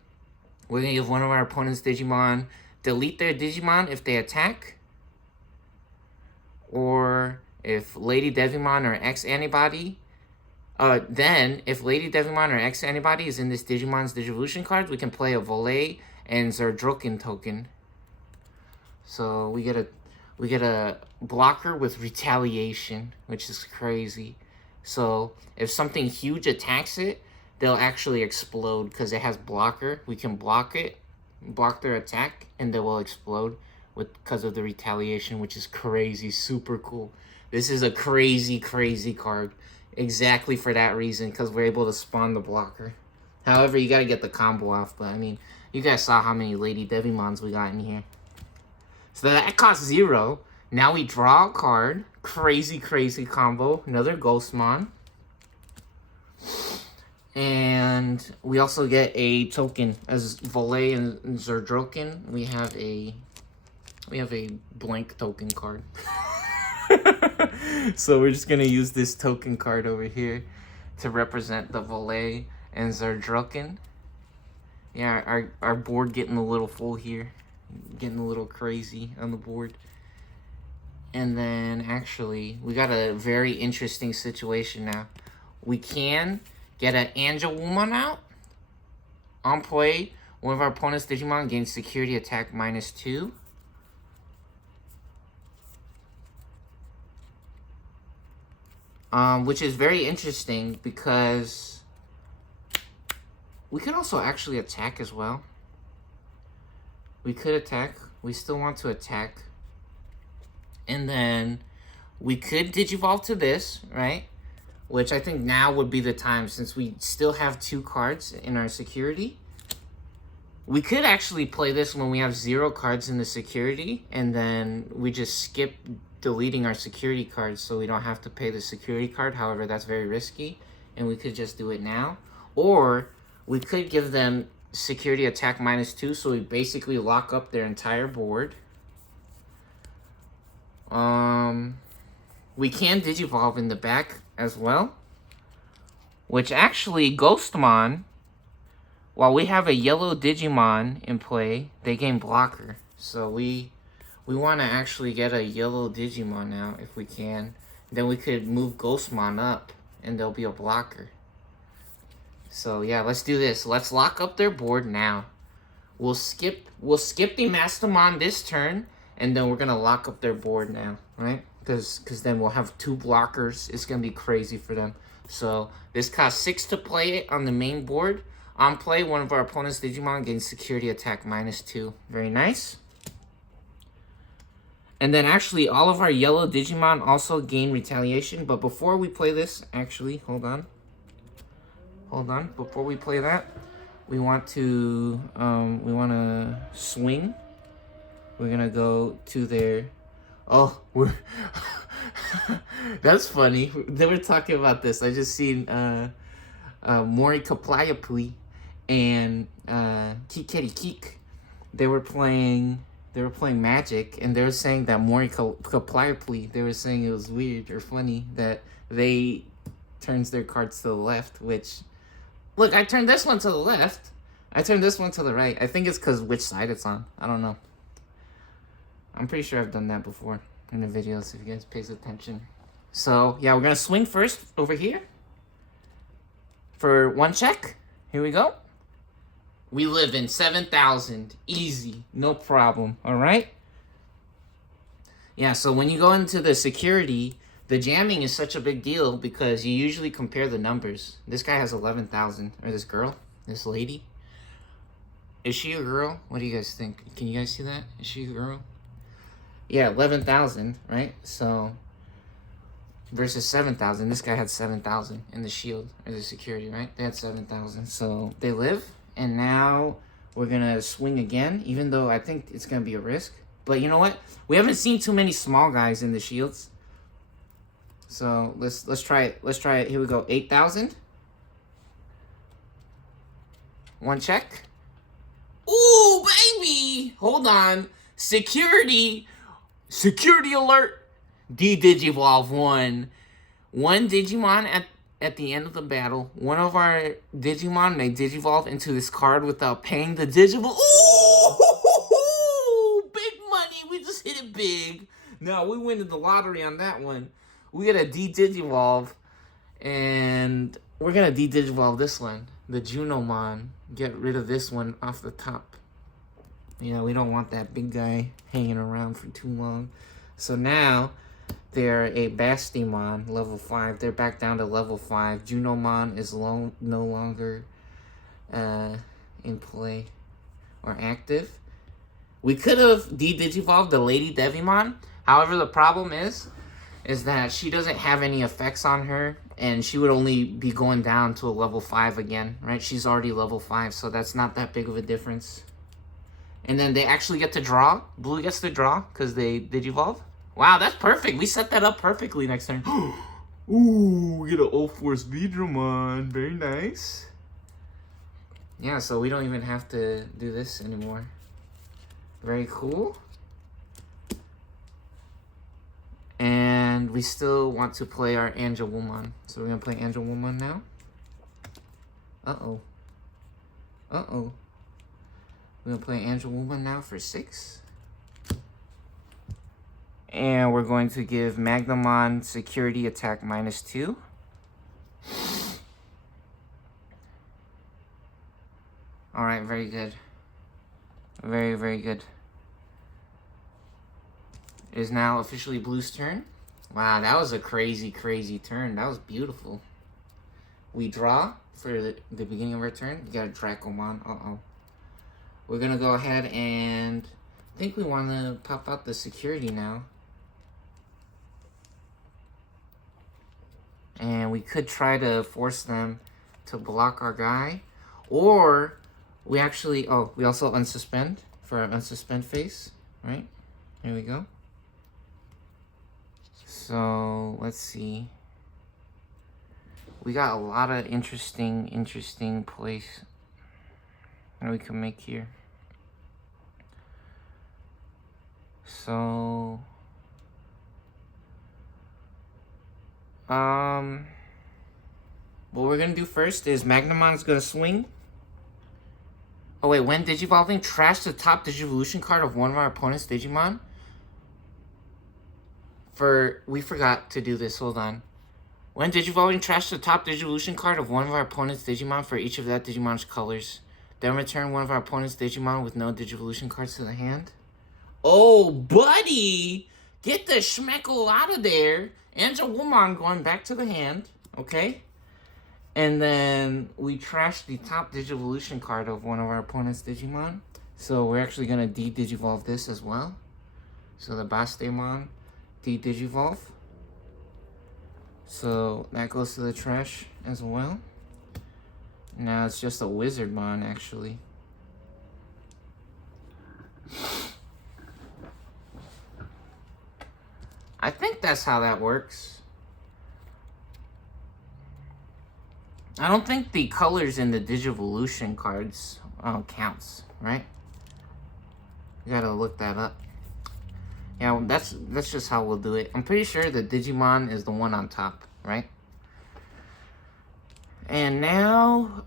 we're gonna give one of our opponent's Digimon delete their Digimon if they attack, or if Lady Devimon or X antibody. Then, if Lady Devimon or X antibody is in this Digimon's Digivolution card, we can play a Volay and Zerdroken token. So we get a blocker with retaliation, which is crazy. So if something huge attacks it, they'll actually explode because it has blocker. We can block it, block their attack, and they will explode because of the retaliation, which is crazy, super cool. This is a crazy, crazy card. Exactly for that reason, because we're able to spawn the blocker. However, you gotta get the combo off, but I mean, you guys saw how many Lady Devimons we got in here. So that costs 0. Now we draw a card. Crazy, crazy combo. Another Ghostmon. And we also get a token. As Valet and Zerdroken, we have a blank token card. So we're just gonna use this token card over here to represent the Valet and Zerdroken. Yeah, our board getting a little full here. Getting a little crazy on the board. And then actually, we got a very interesting situation now. We can get an Angelwoman out. On play, one of our opponent's Digimon gains security attack -2. Which is very interesting because we could also actually attack as well. We could attack. We still want to attack. And then we could Digivolve to this, right? Which I think now would be the time since we still have 2 cards in our security. We could actually play this when we have 0 cards in the security. And then we just skip deleting our security cards so we don't have to pay the security card. However, that's very risky. And we could just do it now. Or we could give them security attack -2, so we basically lock up their entire board. We can Digivolve in the back as well. Which actually, Ghostmon, while we have a yellow Digimon in play, they gain blocker. So we want to actually get a yellow Digimon now if we can. Then we could move Ghostmon up and there'll be a blocker. So yeah, let's do this. Let's lock up their board now. We'll skip the Mastermon this turn, and then we're gonna lock up their board now, right? Because then we'll have 2 blockers. It's gonna be crazy for them. So this costs 6 to play it on the main board. On play, one of our opponent's Digimon gains security attack -2. Very nice. And then actually, all of our yellow Digimon also gain retaliation. But before we play this, actually, hold on. Before we play that, we want to swing. We're gonna go to their. Oh, we're. That's funny. They were talking about this. I just seen Mori Kapliapli and Kikeri Kik. They were playing Magic, and they were saying that Mori Kapliapli. They were saying it was weird or funny that they turns their cards to the left, which. Look, I turned this one to the left. I turned this one to the right. I think it's because which side it's on. I don't know. I'm pretty sure I've done that before in the videos if you guys pays attention. So, yeah, we're going to swing first over here. For 1 check. Here we go. We live in 7,000. Easy. No problem. All right? Yeah, so when you go into the security, the jamming is such a big deal because you usually compare the numbers. This guy has 11,000. Or this girl. This lady. Is she a girl? What do you guys think? Can you guys see that? Is she a girl? Yeah, 11,000, right? So, versus 7,000. This guy had 7,000 in the shield, or the security, right? They had 7,000. So, they live. And now, we're going to swing again, even though I think it's going to be a risk. But you know what? We haven't seen too many small guys in the shields. So, let's try it. Let's try it. Here we go. 8,000. 1 check. Ooh, baby! Hold on. Security alert. Digivolve 1. 1 Digimon at the end of the battle. One of our Digimon may Digivolve into this card without paying the Digivolve. Ooh! Big money. We just hit it big. No, we win the lottery on that one. We get a Digivolve. And we're going to Digivolve this one. The Junomon. Get rid of this one off the top. Yeah, we don't want that big guy hanging around for too long. So now, They're a Bastimon, level 5. They're back down to level 5. Junomon is no longer in play or active. We could have de-digivolved the Lady Devimon. However, the problem is that she doesn't have any effects on her, and she would only be going down to a level 5 again, right? She's already level 5, so that's not that big of a difference. And then they actually get to draw. Blue gets to draw because they digivolve. Wow, that's perfect. We set that up perfectly next turn. Ooh, we get an ulforce veedramon. Very nice. Yeah, so we don't even have to do this anymore. Very cool. And we still want to play our Angelwoman. So we're going to play Angelwoman now. Uh-oh. Uh-oh. We're going to play Angelwoman now for 6. And we're going to give Magnamon security attack -2. Alright, very good. Very, very good. It is now officially Blue's turn. Wow, that was a crazy, crazy turn. That was beautiful. We draw for the beginning of our turn. We got a Dracomon. Uh-oh. We're going to go ahead and I think we want to pop out the security now. And we could try to force them to block our guy. Or we actually, oh, we also unsuspend for our unsuspend phase, right? Here we go. So, let's see. We got a lot of interesting plays that we can make here. So, what we're gonna do first is Magnamon's gonna swing. Oh wait, when Digivolving, trash the top Digivolution card of one of our opponent's Digimon. We forgot to do this, hold on. When Digivolving, trash the top Digivolution card of one of our opponent's Digimon for each of that Digimon's colors. Then return one of our opponent's Digimon with no Digivolution cards to the hand. Oh, buddy! Get the schmeckle out of there. Angelwoman going back to the hand, okay? And then we trash the top Digivolution card of one of our opponent's Digimon. So we're actually going to de-digivolve this as well. So the Bastimon de-digivolve. So that goes to the trash as well. Now it's just a Wizardmon, actually. I think that's how that works. I don't think the colors in the Digivolution cards counts, right? You gotta look that up. Yeah, well, that's just how we'll do it. I'm pretty sure the Digimon is the one on top, right? And now,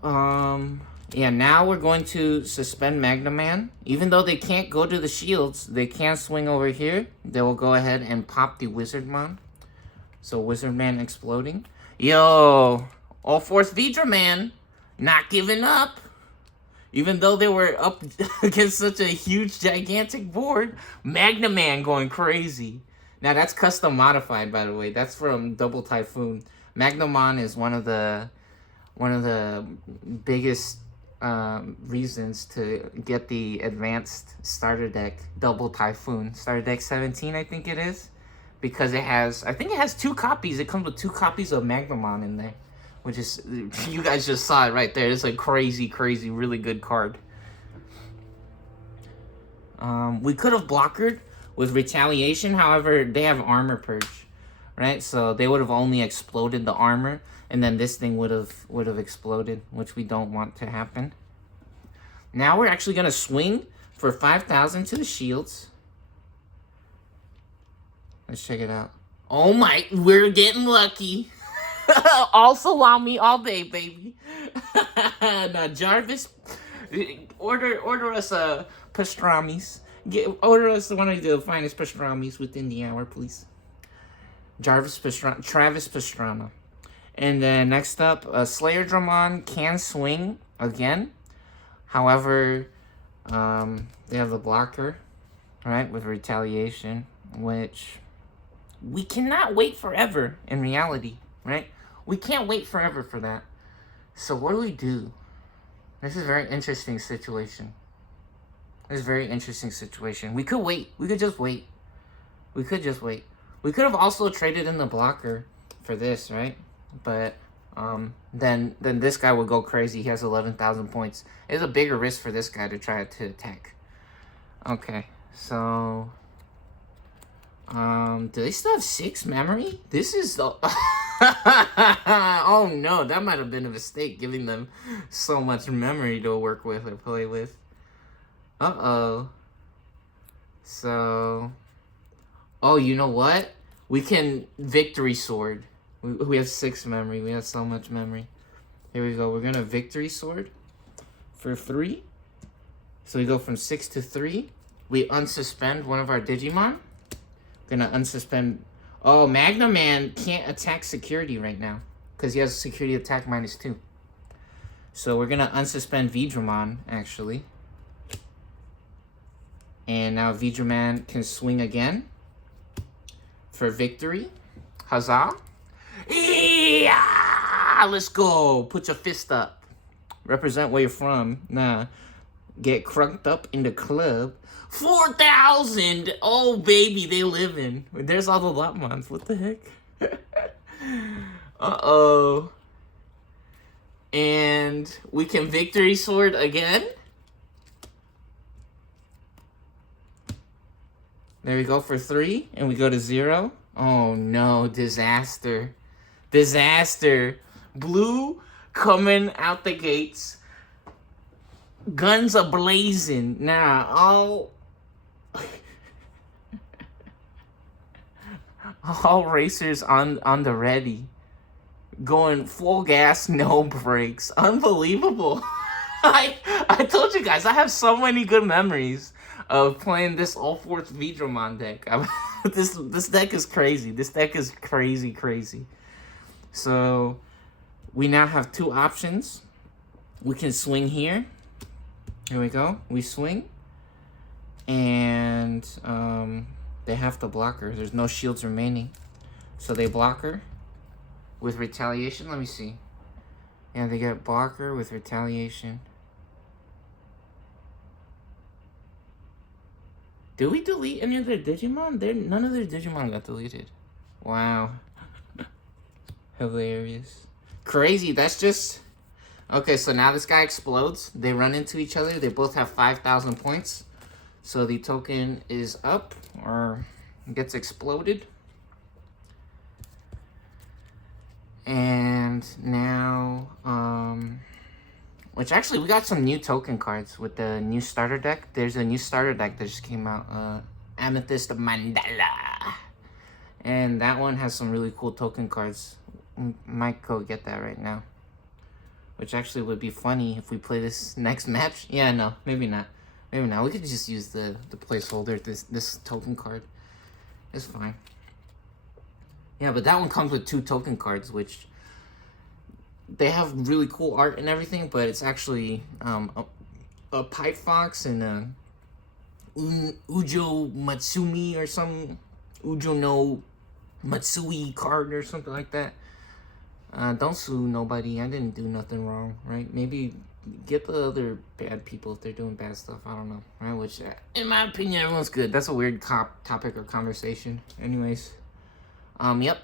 yeah, now we're going to suspend Magnaman. Even though they can't go to the shields, they can swing over here. They will go ahead and pop the Wizardmon. So Wizardman exploding. Yo, ulforce veedramon, not giving up. Even though they were up against such a huge, gigantic board, Magnaman going crazy. Now that's custom modified, by the way. That's from Double Typhoon. Magnamon is one of the biggest reasons to get the advanced starter deck, Double Typhoon. Starter deck 17, I think it is. Because it has, I think it has 2 copies. It comes with 2 copies of Magnamon in there. Which is, you guys just saw it right there. It's a crazy, crazy, really good card. We could have blockered with Retaliation. However, they have Armor Purge, right? So they would have only exploded the armor. And then this thing would have exploded, which we don't want to happen. Now we're actually going to swing for 5,000 to the shields. Let's check it out. Oh my, we're getting lucky. All salami all day, baby. Now Jarvis, order us pastrami's. Order us one of the finest pastrami's within the hour, please. Travis Pastrana. And then next up, Slayer Dramon can swing again. However, they have the blocker, right, with Retaliation, which we cannot wait forever in reality, right? We can't wait forever for that. So what do we do? This is a very interesting situation. This is a very interesting situation. We could wait. We could just wait. We could just wait. We could have also traded in the blocker for this, right? But then this guy would go crazy. He has 11,000 points. It's a bigger risk for this guy to try to attack. Okay, so do they still have 6 memory? This is the oh no, that might have been a mistake giving them so much memory to work with or play with. Uh-oh. So oh, you know what? We can victory sword. We have 6 memory. We have so much memory. Here we go. We're gonna victory sword for 3. So we go from 6 to 3. We unsuspend one of our Digimon. We're gonna unsuspend. Oh, Magna Man can't attack security right now because he has security attack -2. So we're gonna unsuspend Veedramon actually. And now Veedramon can swing again for victory. Huzzah. Yeah! Let's go. Put your fist up. Represent where you're from. Nah. Get crunked up in the club. 4,000! Oh, baby, they live in. There's all the Lotmons. What the heck? Uh-oh. And we can victory sword again. There we go for 3. And we go to 0. Oh, no. Disaster. Disaster. Blue coming out the gates. Guns a blazing. Nah, all racers on the ready. Going full gas, no brakes. Unbelievable. I told you guys, I have so many good memories of playing this ulforce Veedramon deck. This deck is crazy. This deck is crazy. So we now have 2 options. We can swing here. Here we go. We swing. And they have to block her. There's no shields remaining. So they block her with retaliation. Let me see. Yeah, they get blocker with retaliation. Did we delete any of their Digimon? None of their Digimon got deleted. Wow. Hilarious. Crazy. That's just... Okay, so now this guy explodes. They run into each other. They both have 5,000 points. So the token is up or gets exploded. And now, which actually we got some new token cards with the new starter deck. There's a new starter deck that just came out, Amethyst Mandala. And that one has some really cool token cards. Might go get that right now. Which actually would be funny if we play this next match. Yeah, no, maybe not. Maybe not. We could just use the placeholder, this token card. It's fine. Yeah, but that one comes with 2 token cards, which they have really cool art and everything, but it's actually a Pipe Fox and a Ujo Matsumi or some Ujo no Matsui card or something like that. Don't sue nobody. I didn't do nothing wrong, right? Maybe get the other bad people if they're doing bad stuff. I don't know, right? Which, in my opinion, everyone's good. That's a weird topic or conversation. Anyways, yep.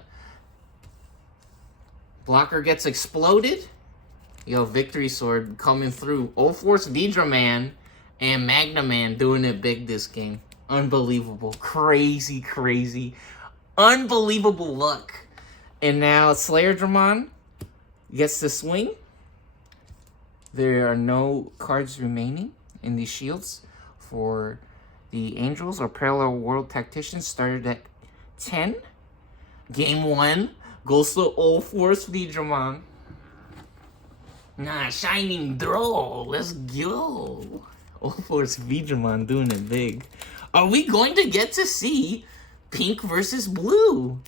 Blocker gets exploded. Yo, Victory Sword coming through. ulforce Veedramon and Magna Man doing it big this game. Unbelievable. Crazy. Unbelievable luck. And now Slayerdramon gets to swing. There are no cards remaining in these shields for the Angels or Parallel World Tacticians. Started at 10. Game 1 goes to ulforce Veedramon. Nah, Shining Draw. Let's go. ulforce Veedramon doing it big. Are we going to get to see pink versus blue?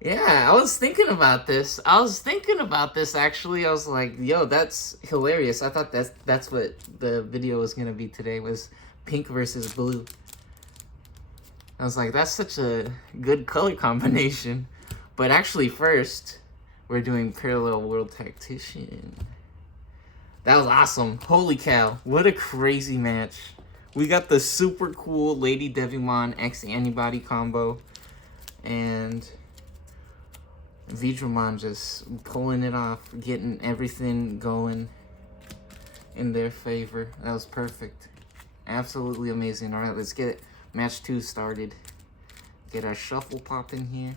Yeah, I was thinking about this. Actually. I was like, yo, that's hilarious. I thought that's what the video was gonna be today, was pink versus blue. I was like, that's such a good color combination. But actually, first, we're doing Parallel World Tactician. That was awesome. Holy cow. What a crazy match. We got the super cool Lady Devimon X Antibody combo. And veedramon just pulling it off. Getting everything going in their favor. That was perfect. Absolutely amazing. Alright, let's get match 2 started. Get our shuffle popping here.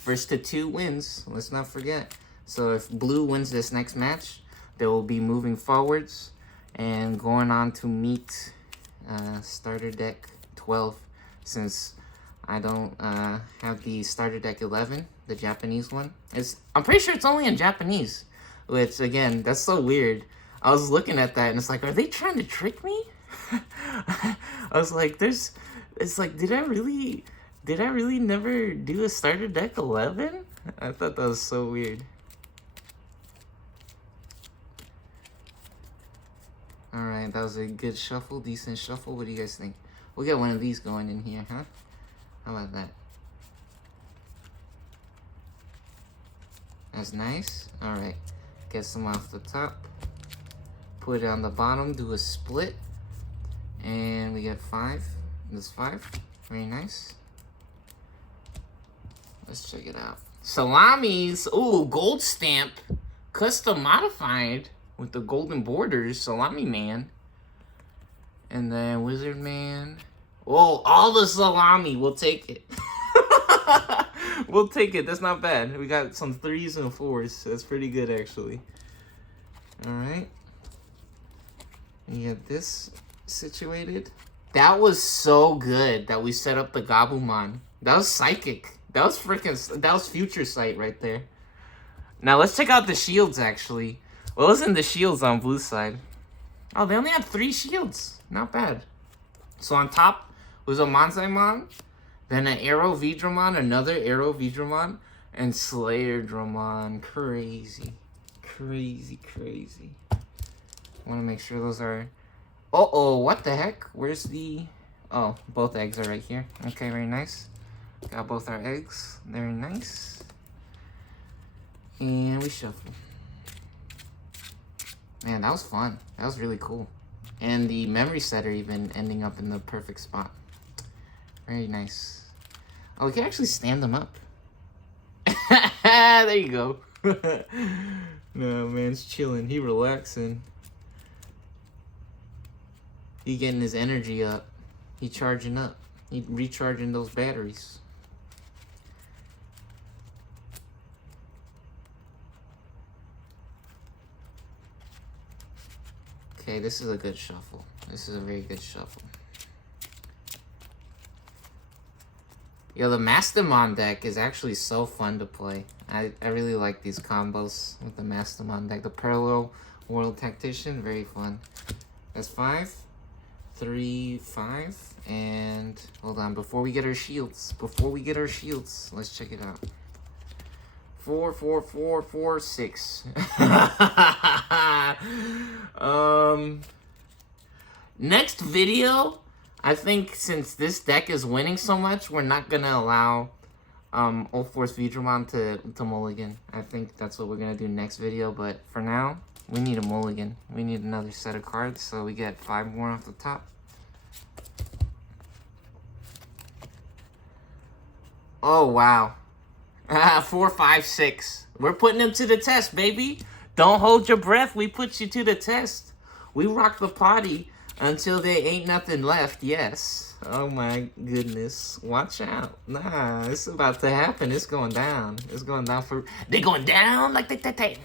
First to 2 wins. Let's not forget. So if blue wins this next match, they will be moving forwards and going on to meet starter deck 12, since I don't have the starter deck 11, the Japanese one. I'm pretty sure it's only in Japanese, which again, that's so weird. I was looking at that and it's like, are they trying to trick me? I was like, it's like, did I really never do a starter deck 11? I thought that was so weird. Alright, that was a good shuffle, decent shuffle. What do you guys think? We'll get one of these going in here, huh? How about that? That's nice. Alright, get some off the top. Put it on the bottom, do a split. And we get 5. This 5. Very nice. Let's check it out. Salamis. Ooh, gold stamp. Custom modified with the golden borders. Salami man. And then wizard man. Oh, all the salami. We'll take it. We'll take it. That's not bad. We got some 3s and 4s. That's pretty good, actually. Alright. You get this situated. That was so good that we set up the Gabumon. That was psychic. That was freaking, that was future sight right there. Now let's check out the shields, actually. What was in the shields on blue side? Oh, they only had 3 shields. Not bad. So on top was a Manzaimon, then an Arrow veedramon, another Arrow veedramon, and Slayer Dramon. Crazy. Crazy, crazy. Want to make sure those are... Uh-oh, what the heck? Where's the... Oh, both eggs are right here. Okay, very nice. Got both our eggs. Very nice. And we shuffle. Man, that was fun. That was really cool. And the memory setter even ending up in the perfect spot. Very nice. Oh, we can actually stand them up. There you go. No, man's chilling. He relaxing. He getting his energy up. He charging up. He recharging those batteries. Okay, this is a good shuffle. This is a very good shuffle. Yo, the Mastermon deck is actually so fun to play. I really like these combos with the Mastermon deck. The Parallel World Tactician, very fun. That's 5. 3, 5, and hold on, before we get our shields, let's check it out. 4, 4, 4, 4, 6. Next video, I think since this deck is winning so much, we're not gonna allow ulforce veedramon to mulligan. I think that's what we're gonna do next video, but for now, we need a mulligan. We need another set of cards, so we get 5 more off the top. Oh, wow. 4, 5, 6. We're putting them to the test, baby. Don't hold your breath. We put you to the test. We rock the party until there ain't nothing left. Yes. Oh, my goodness. Watch out. Nah, it's about to happen. It's going down. It's going down for... They're going down like the Titanic.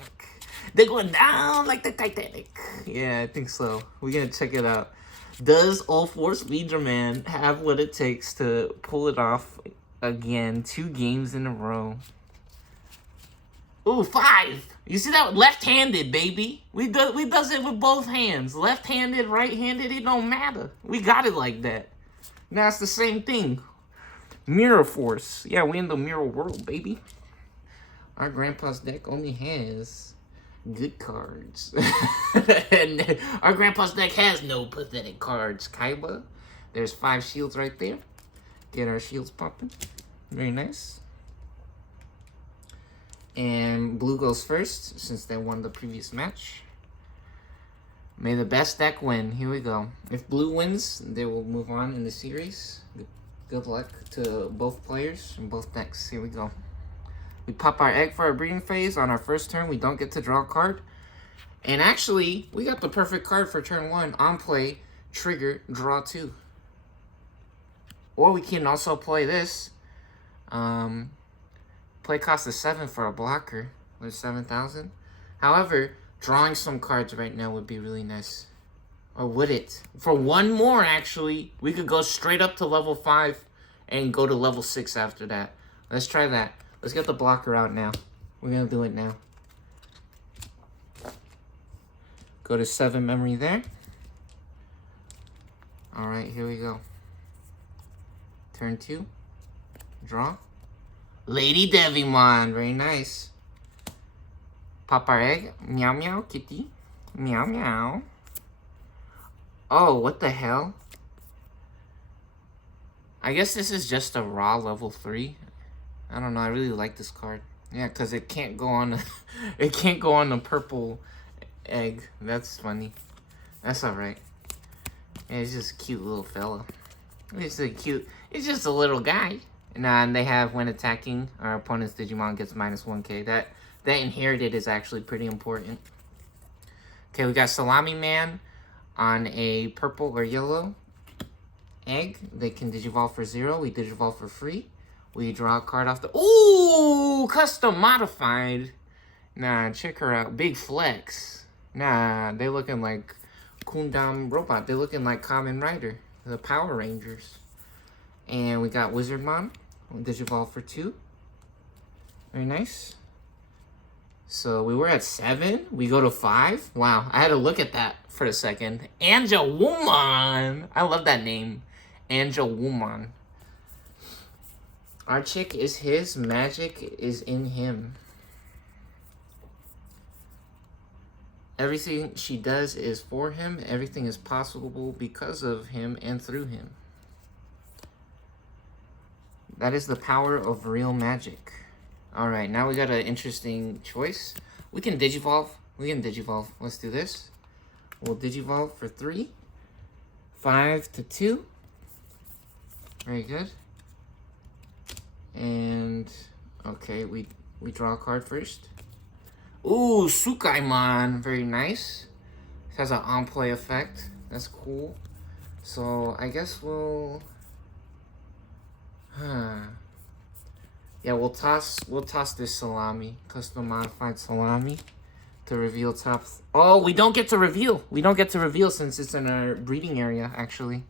They're going down like the Titanic. Yeah, I think so. We're going to check it out. Does ulforce veedramon have what it takes to pull it off again? 2 games in a row. Ooh, 5. You see that? Left-handed, baby. We does it with both hands. Left-handed, right-handed, it don't matter. We got it like that. Now it's the same thing. Mirror Force. Yeah, we in the mirror world, baby. Our grandpa's deck only has good cards. And our grandpa's deck has no pathetic cards, Kaiba. There's 5 shields right there. Get our shields popping. Very nice. And blue goes first since they won the previous match. May the best deck win. Here we go. If blue wins, they will move on in the series. Good luck to both players and both decks. Here we go. We pop our egg for our breeding phase. On our first turn, we don't get to draw a card. And actually, we got the perfect card for turn 1. On play, trigger, draw 2. Or we can also play this. Play cost is 7 for a blocker. With 7,000. However, drawing some cards right now would be really nice. Or would it? For one more, actually, we could go straight up to level 5 and go to level 6 after that. Let's try that. Let's get the blocker out now. We're going to do it now. Go to 7 memory there. Alright, here we go. Turn 2. Draw. Lady Devimon. Very nice. Pop our egg. Meow meow kitty. Meow meow. Oh, what the hell? I guess this is just a raw level 3. I don't know. I really like this card. Yeah, because it can't go on. It can't go on the purple egg. That's funny. That's alright. Yeah, he's just a cute little fella. He's a cute. He's just a little guy. And they have when attacking our opponent's Digimon gets -1k. That inherited is actually pretty important. Okay, we got Salami Man on a purple or yellow egg. They can Digivolve for 0. We Digivolve for free. We draw a card off the... Ooh! Custom modified. Nah, check her out. Big flex. Nah, they looking like Kundam Robot. They're looking like Kamen Rider. The Power Rangers. And we got Wizardmon. We Digivolve for 2. Very nice. So we were at 7. We go to 5. Wow, I had to look at that for a second. Angewomon. I love that name. Angewomon. Our chick is his. Magic is in him. Everything she does is for him. Everything is possible because of him and through him. That is the power of real magic. Alright, now we got an interesting choice. We can Digivolve. Let's do this. We'll Digivolve for 3. 5 to 2. Very good. And, okay, we draw a card first. Ooh, Sukaimon. Very nice. It has an on-play effect. That's cool. So, I guess we'll... Yeah, we'll toss this Salami, custom modified Salami, to reveal top. Oh, we don't get to reveal. We don't get to reveal since it's in our breeding area. Actually,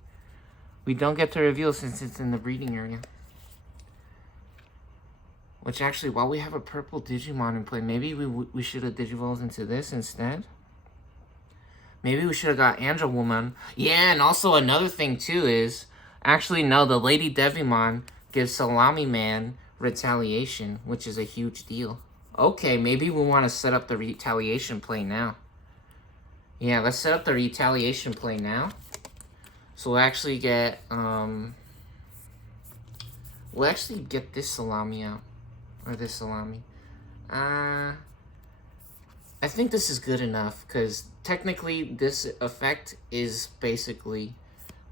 we don't get to reveal since it's in the breeding area. Which actually, while we have a purple Digimon in play, maybe we should have Digivolved into this instead. Maybe we should have got Angewomon. Yeah, and also another thing too is actually no, the Lady Devimon gives Salami Man retaliation, which is a huge deal. Okay, maybe we want to set up the retaliation play now. Yeah, let's set up the retaliation play now. So we'll actually get this Salami out. Or this Salami. I think this is good enough, because technically this effect is basically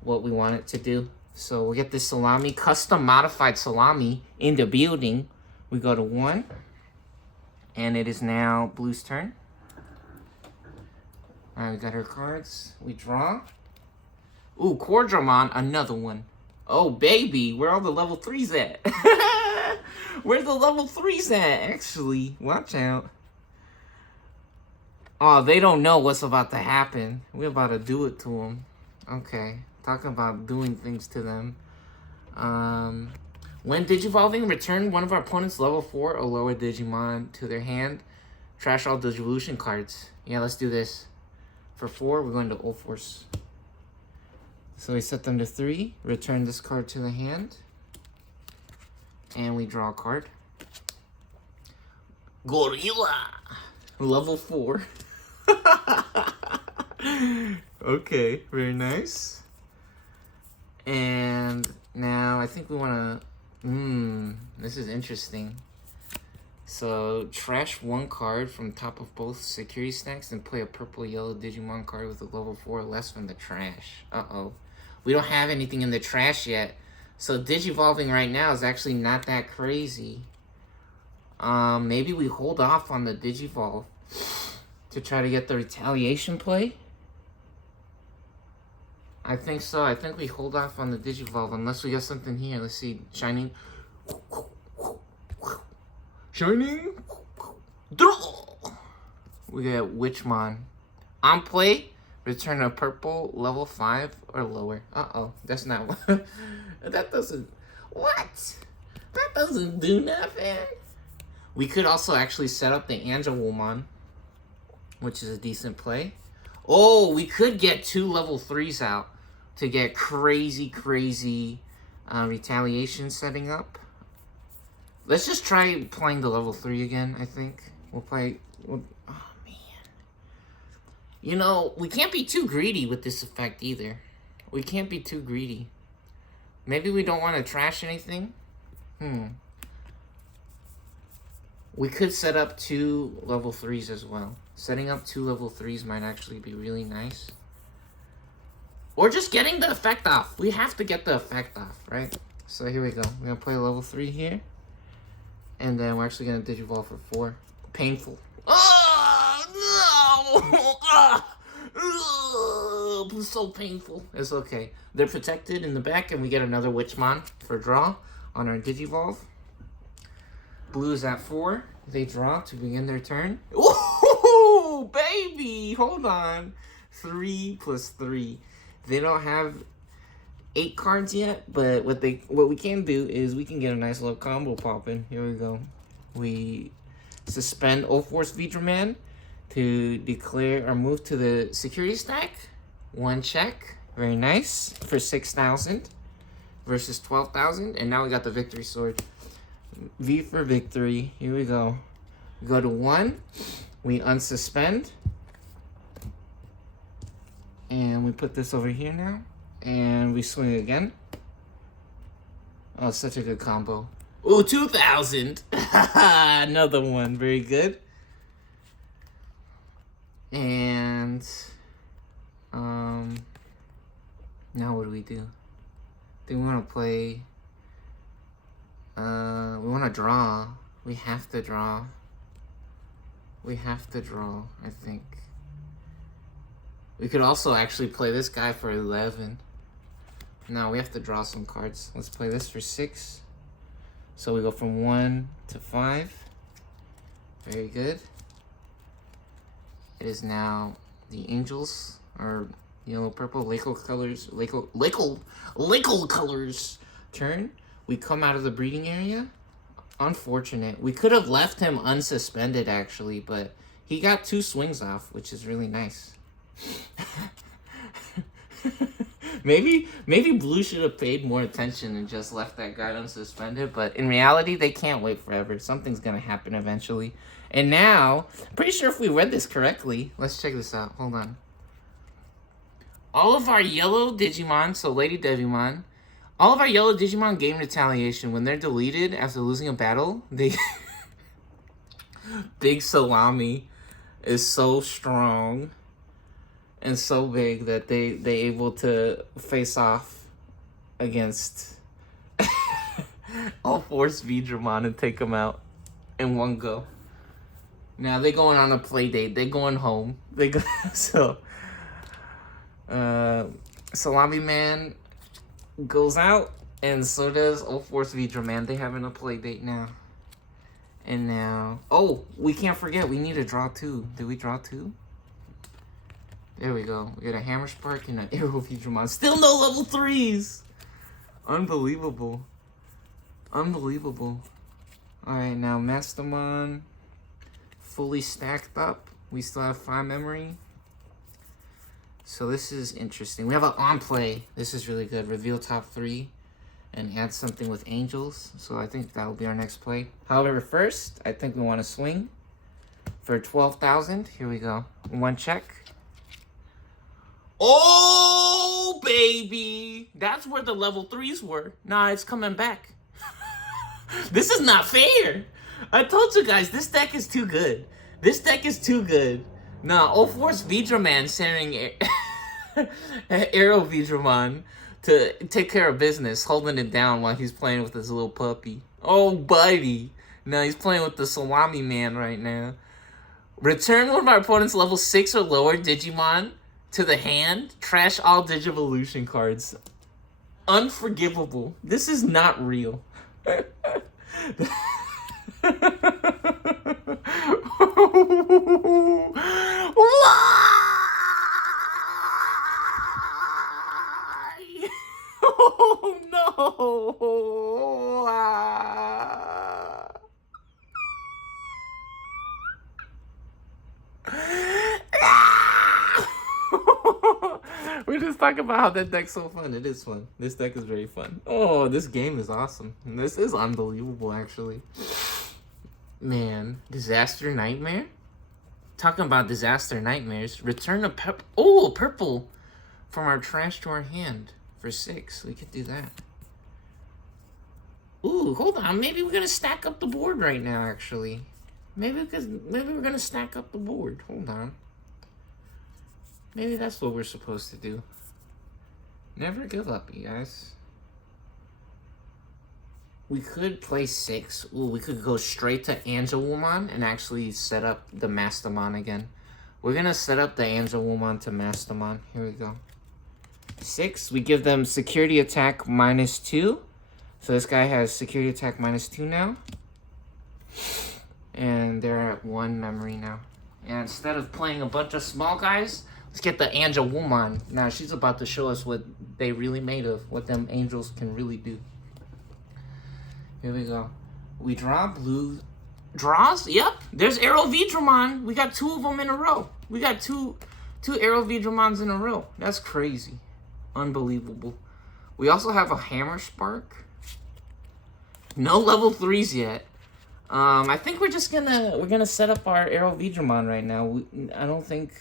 what we want it to do. So we'll get this Salami, custom modified Salami, in the building. We go to 1. And it is now Blue's turn. Alright, we got her cards. We draw. Ooh, Veedramon, another one. Oh, baby, where are all the level 3s at? Where the level 3s at, actually? Watch out. Oh, they don't know what's about to happen. We're about to do it to them. Okay. Talking about doing things to them. When Digivolving, return one of our opponent's level 4 or lower Digimon to their hand. Trash all Digivolution cards. Yeah, let's do this. For 4, we're going to ulforce. So we set them to 3. Return this card to the hand. And we draw a card. Gorilla! Level 4. Okay, very nice. And now I think we want to... this is interesting. So, trash one card from top of both security stacks and play a purple-yellow Digimon card with a level 4 or less from the trash. Uh-oh. We don't have anything in the trash yet. So, Digivolving right now is actually not that crazy. Maybe we hold off on the Digivolve to try to get the retaliation play. I think so. I think we hold off on the Digivolve unless we get something here. Let's see. Shining. Shining. We got Witchmon. On play, return a purple level 5 or lower. Uh-oh. That's not what. That doesn't. What? That doesn't do nothing. We could also actually set up the Angelwomon, which is a decent play. Oh, we could get 2 level 3s out to get crazy retaliation setting up. Let's just try playing the level 3 again, I think. We'll play... oh, man. You know, we can't be too greedy with this effect either. We can't be too greedy. Maybe we don't want to trash anything. We could set up 2 level 3s as well. Setting up 2 level 3s might actually be really nice. Or just getting the effect off. We have to get the effect off, right? So here we go. We're going to play a level 3 here. And then we're actually going to Digivolve for 4. Painful. Oh, no! It's so painful. It's okay. They're protected in the back, and we get another Witchmon for draw on our Digivolve. Blue is at 4. They draw to begin their turn. Ooh, baby! Hold on. 3 plus 3. They don't have 8 cards yet, but what we can do is we can get a nice little combo popping. Here we go. We suspend ulforce veedramon to declare or move to the security stack. 1 check. Very nice. For 6,000 versus 12,000. And now we got the victory sword. V for victory. Here we go. We go to 1. We unsuspend. And we put this over here now. And we swing again. Oh, such a good combo. Ooh, 2,000. Another one. Very good. And now what do we do? I think we want to play. We want to draw. We have to draw. We have to draw, I think. We could also actually play this guy for 11. No, we have to draw some cards. Let's play this for 6. So we go from 1 to 5. Very good. It is now the Angels, or yellow, purple, Lakel colors turn. We come out of the breeding area. Unfortunate. We could have left him unsuspended, actually, but he got 2 swings off, which is really nice. Maybe Blue should have paid more attention and just left that guy unsuspended, but in reality, they can't wait forever. Something's gonna happen eventually. And now, I'm pretty sure if we read this correctly, let's check this out. Hold on. All of our yellow Digimon, so Lady Devimon, all of our yellow Digimon gain retaliation. When they're deleted after losing a battle, they... Big Salami is so strong and so big that they able to face off against ulforce veedramon and take them out in one go. Now they're going on a play date. They're going home. They go so Salami Man goes out, and so does ulforce veedramon. They having a play date now. And now, oh, we can't forget. We need to draw 2. Did we draw 2? There we go. We got a Hammer Spark and an Arrow Veedramon. Still no level 3s! Unbelievable. Unbelievable. Alright, now Mastamon. Fully stacked up. We still have 5 memory. So this is interesting. We have an on play. This is really good. Reveal top 3. And add something with Angels. So I think that'll be our next play. However, first, I think we want to swing. For 12,000. Here we go. 1 check. Oh, baby! That's where the level 3s were. Nah, it's coming back. This is not fair. I told you guys, this deck is too good. This deck is too good. Nah, ulforce veedramon sending Arrow veedramon to take care of business, holding it down while he's playing with his little puppy. Oh, buddy. No, he's playing with the salami man right now. Return one of our opponent's level 6 or lower Digimon to the hand. Trash all Digivolution cards. Unforgivable. This is not real. Why? Oh no! We're just talking about how that deck's so fun. It is fun. This deck is very fun. Oh, this game is awesome. This is unbelievable, actually. Man, Disaster Nightmare? Talking about Disaster Nightmares. Return a purple from our trash to our hand for 6. We could do that. Ooh, hold on. Maybe we're gonna stack up the board right now, actually. Maybe we're gonna stack up the board. Hold on. Maybe that's what we're supposed to do. Never give up, you guys. We could play 6. Ooh, we could go straight to Angelwoman and actually set up the Mastamon again. We're gonna set up the Angelwoman to Mastamon. Here we go. 6, we give them security attack -2. So this guy has security attack -2 now. And they're at 1 memory now. And instead of playing a bunch of small guys, let's get the Angelwoman. Now she's about to show us what they really made of, what them angels can really do. Here we go. We draw blue. Draws? Yep. There's Arrow veedramon. We got 2 of them in a row. We got two Arrow veedramons in a row. That's crazy. Unbelievable. We also have a Hammer Spark. No level 3s yet. I think we're gonna set up our Arrow veedramon right now. I don't think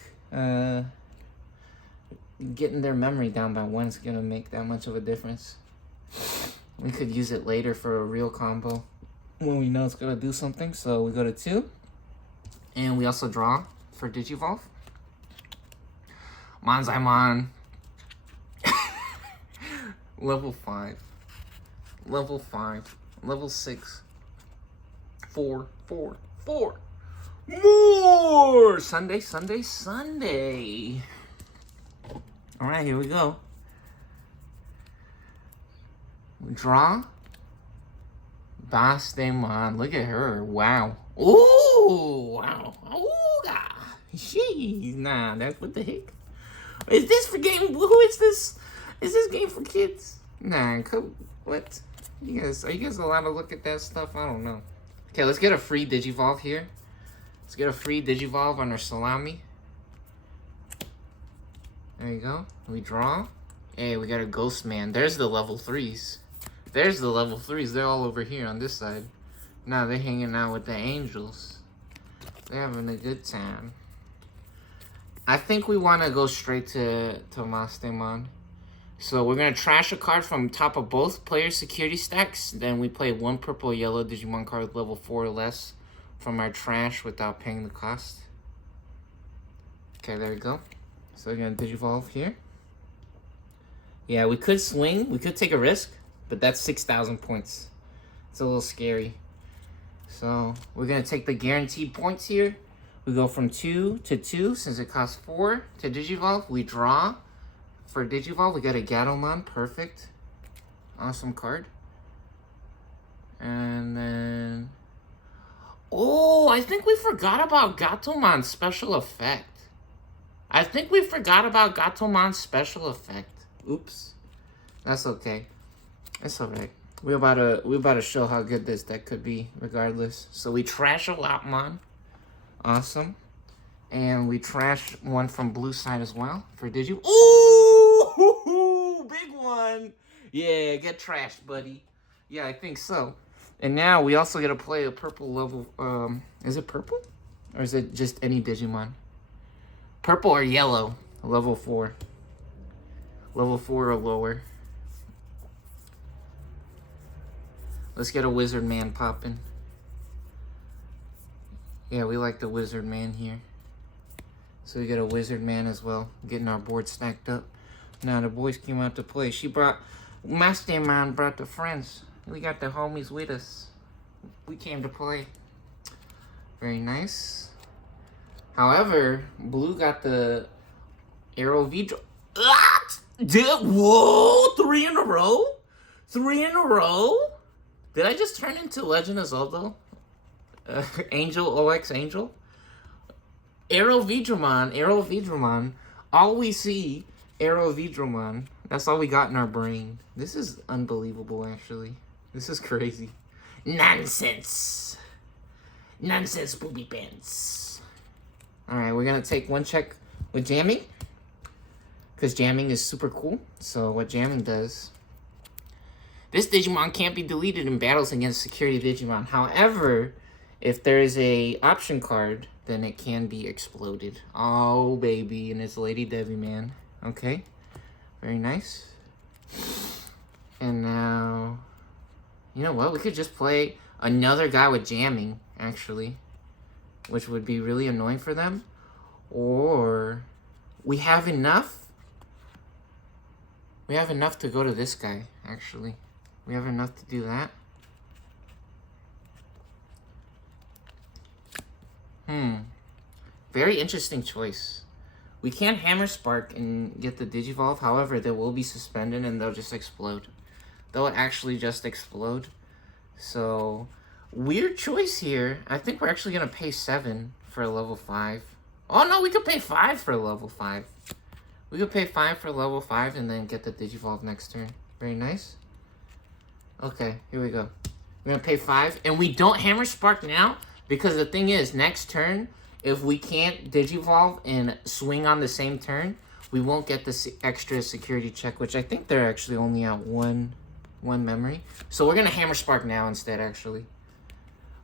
getting their memory down by 1's gonna make that much of a difference. We could use it later for a real combo when we know it's gonna do something. So we go to 2, and we also draw for Digivolve. Manzaimon. Level 5. Level 5. Level 6. 4. More! Sunday. Alright, here we go. We draw. Bastemon. Look at her. Wow. Ooh! Wow. Ooga! Jeez. Nah, that's what the heck? Is this for game? Who is this? Is this game for kids? Nah, what? Are you guys allowed to look at that stuff? I don't know. Okay, let's get a free Digivolve here. Let's get a free Digivolve on our Salami. There you go. We draw. Hey, we got a Ghost Man. There's the level 3s. There's the level 3s. They're all over here on this side. Now they're hanging out with the angels. They're having a good time. I think we want to go straight to Mastemon. So we're going to trash a card from top of both players' security stacks. Then we play 1 purple yellow Digimon card with level 4 or less from our trash without paying the cost. Okay, there we go. So we're going to Digivolve here. Yeah, we could swing. We could take a risk. But that's 6,000 points. It's a little scary. So we're going to take the guaranteed points here. We go from 2 to 2 since it costs 4 to Digivolve. We draw. For Digivolve, we got a Gatomon. Perfect. Awesome card. And then... oh, I think we forgot about Gatomon's special effect. Oops. That's okay. It's alright. We're about to show how good this deck could be, regardless. So we trash a Lopmon. Awesome. And we trash one from blue side as well for Digi. Ooh, big one. Yeah, get trashed, buddy. Yeah, I think so. And now we also get to play a purple level. Is it purple? Or is it just any Digimon? Purple or yellow, level 4. Level 4 or lower. Let's get a wizard man popping. Yeah, we like the wizard man here. So we got a wizard man as well. Getting our board stacked up. Now the boys came out to play. Mastermind brought the friends. We got the homies with us. We came to play. Very nice. However, blue got the arrow veedramon. Whoa! 3 in a row? 3 in a row? Did I just turn into Legend of Zelda? Angel, OX Angel? Arrow veedramon. All we see, arrow veedramon. That's all we got in our brain. This is unbelievable, actually. This is crazy. Nonsense. Nonsense, booby pants. Alright, we're gonna take one check with jamming. Because jamming is super cool. So what jamming does... This Digimon can't be deleted in battles against security Digimon. However, if there is a option card, then it can be exploded. Oh, baby. And it's Lady Debbie, man. Okay. Very nice. And now... You know what? We could just play another guy with jamming, actually. Which would be really annoying for them. Or... We have enough? We have enough to go to this guy, actually. We have enough to do that. Very interesting choice. We can't Hammer Spark and get the Digivolve. However, they will be suspended and they'll just explode. They'll actually just explode. So, weird choice here. I think we're actually going to pay 7 for a level 5. Oh, no, we could pay 5 for a level 5. We could pay 5 for level 5 and then get the Digivolve next turn. Very nice. Okay, here we go. We're going to pay 5. And we don't Hammer Spark now because the thing is, next turn, if we can't Digivolve and swing on the same turn, we won't get the extra security check, which I think they're actually only at one memory. So we're going to Hammer Spark now instead, actually.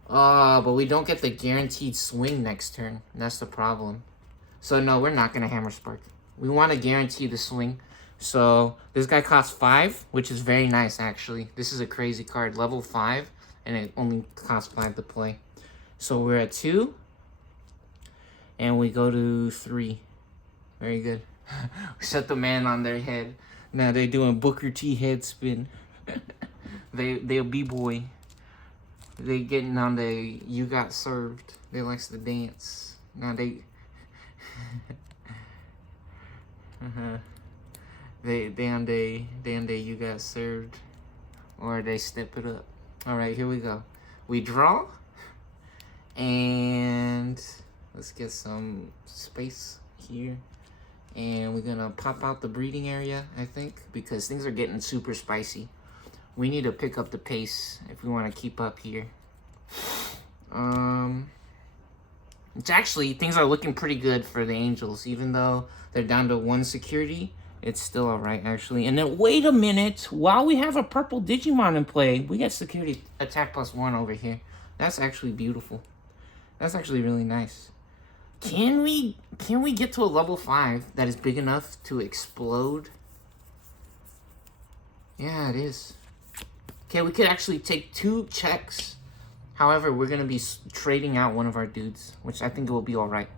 But we don't get the guaranteed swing next turn. That's the problem. So no, we're not going to Hammer Spark. We want to guarantee the swing. So this guy costs 5, which is very nice, actually. This is a crazy card. Level 5, and it only costs 5 to play. So we're at 2. And we go to 3. Very good. We set the man on their head. Now they're doing Booker T head spin. They're B-boy. They getting on the you got served. They likes to dance. Now they they on the you got served. Or they step it up. Alright, here we go. We draw. And let's get some space here. And we're gonna pop out the breeding area, I think, because things are getting super spicy. We need to pick up the pace if we want to keep up here. It's actually, things are looking pretty good for the Angels. Even though they're down to 1 security, it's still alright, actually. And then, wait a minute. While we have a purple Digimon in play, we get security attack +1 over here. That's actually beautiful. That's actually really nice. Can we get to a level 5 that is big enough to explode? Yeah, it is. Okay, we could actually take 2 checks. However, we're going to be trading out one of our dudes, which I think it will be alright.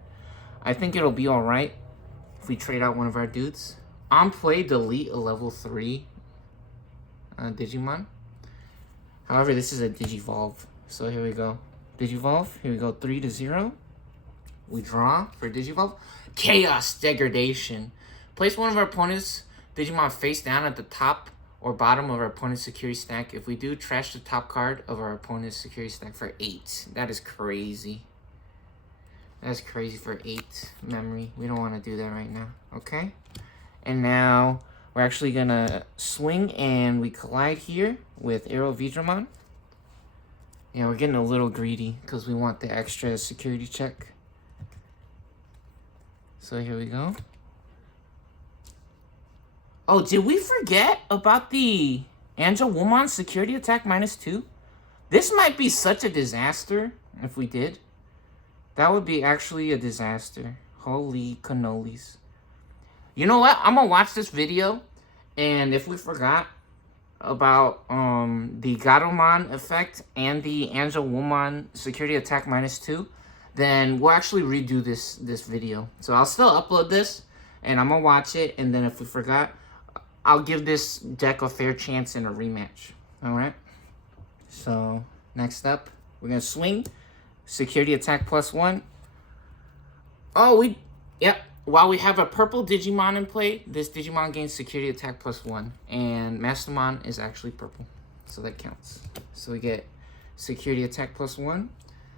I think it'll be alright if we trade out one of our dudes. On play, delete a level 3 Digimon. However, this is a Digivolve. So here we go. Digivolve. Here we go. 3 to 0. We draw for Digivolve. Chaos Degradation. Place one of our opponent's Digimon face down at the top or bottom of our opponent's security stack. If we do, trash the top card of our opponent's security stack for 8. That is crazy. That's crazy for 8 memory. We don't want to do that right now. Okay? And now we're actually going to swing and we collide here with Arrow veedramon. Yeah, we're getting a little greedy because we want the extra security check. So here we go. Oh, did we forget about the Angel Woman security attack -2? This might be such a disaster if we did. That would be actually a disaster. Holy cannolis. You know what? I'm going to watch this video. And if we forgot, about the Veedramon effect and the Angel Woman security attack -2, then we'll actually redo this video. So I'll still upload this, and I'm gonna watch it, and then if we forgot, I'll give this deck a fair chance in a rematch. Alright? So, next up, we're gonna swing. Security attack +1. Oh, yep. While we have a purple Digimon in play, this Digimon gains security attack +1. And Mastermon is actually purple. So that counts. So we get security attack +1.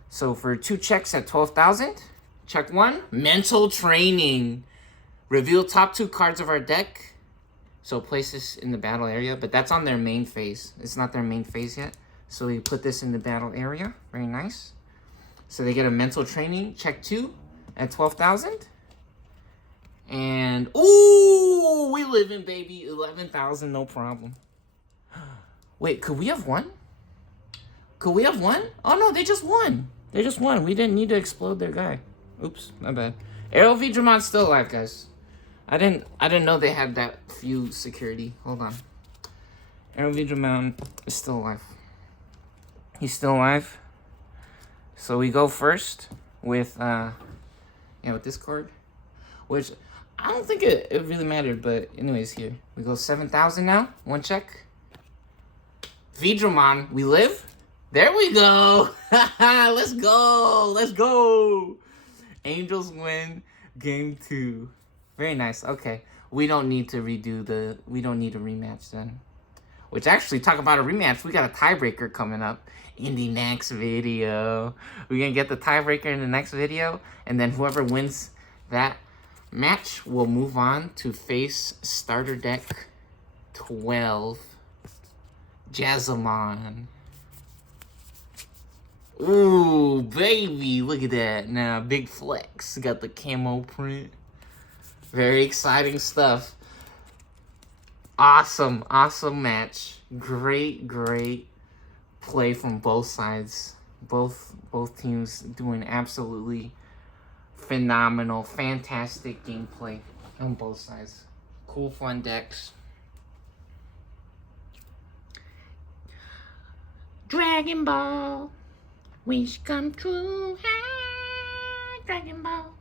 So for 2 checks at 12,000, check 1, mental training. Reveal top 2 cards of our deck. So place this in the battle area, but that's on their main phase. It's not their main phase yet. So we put this in the battle area. Very nice. So they get a mental training, check 2 at 12,000. And, ooh, we live in, baby. 11,000, no problem. Wait, could we have won? Could we have won? Oh, no, they just won. They just won. We didn't need to explode their guy. Oops, my bad. Arrow Veedramon's still alive, guys. I didn't know they had that few security. Hold on. Arrow Veedramon is still alive. He's still alive. So we go first with with this card, which I don't think it really mattered, but anyways, here we go. 7,000 now. 1 check. Veedramon, we live. There we go. Let's go. Let's go. Angels win game 2. Very nice. Okay. We don't need to we don't need a rematch then. Which actually, talk about a rematch, we got a tiebreaker coming up in the next video. We're going to get the tiebreaker in the next video. And then whoever wins that match will move on to face starter deck 12. Jazzamon. Ooh, baby. Look at that. Now, big flex. Got the camo print. Very exciting stuff. Awesome match. Great play from both sides. Both teams doing absolutely phenomenal, fantastic gameplay on both sides. Cool, fun decks. Dragon Ball, wish come true. Hey, Dragon Ball.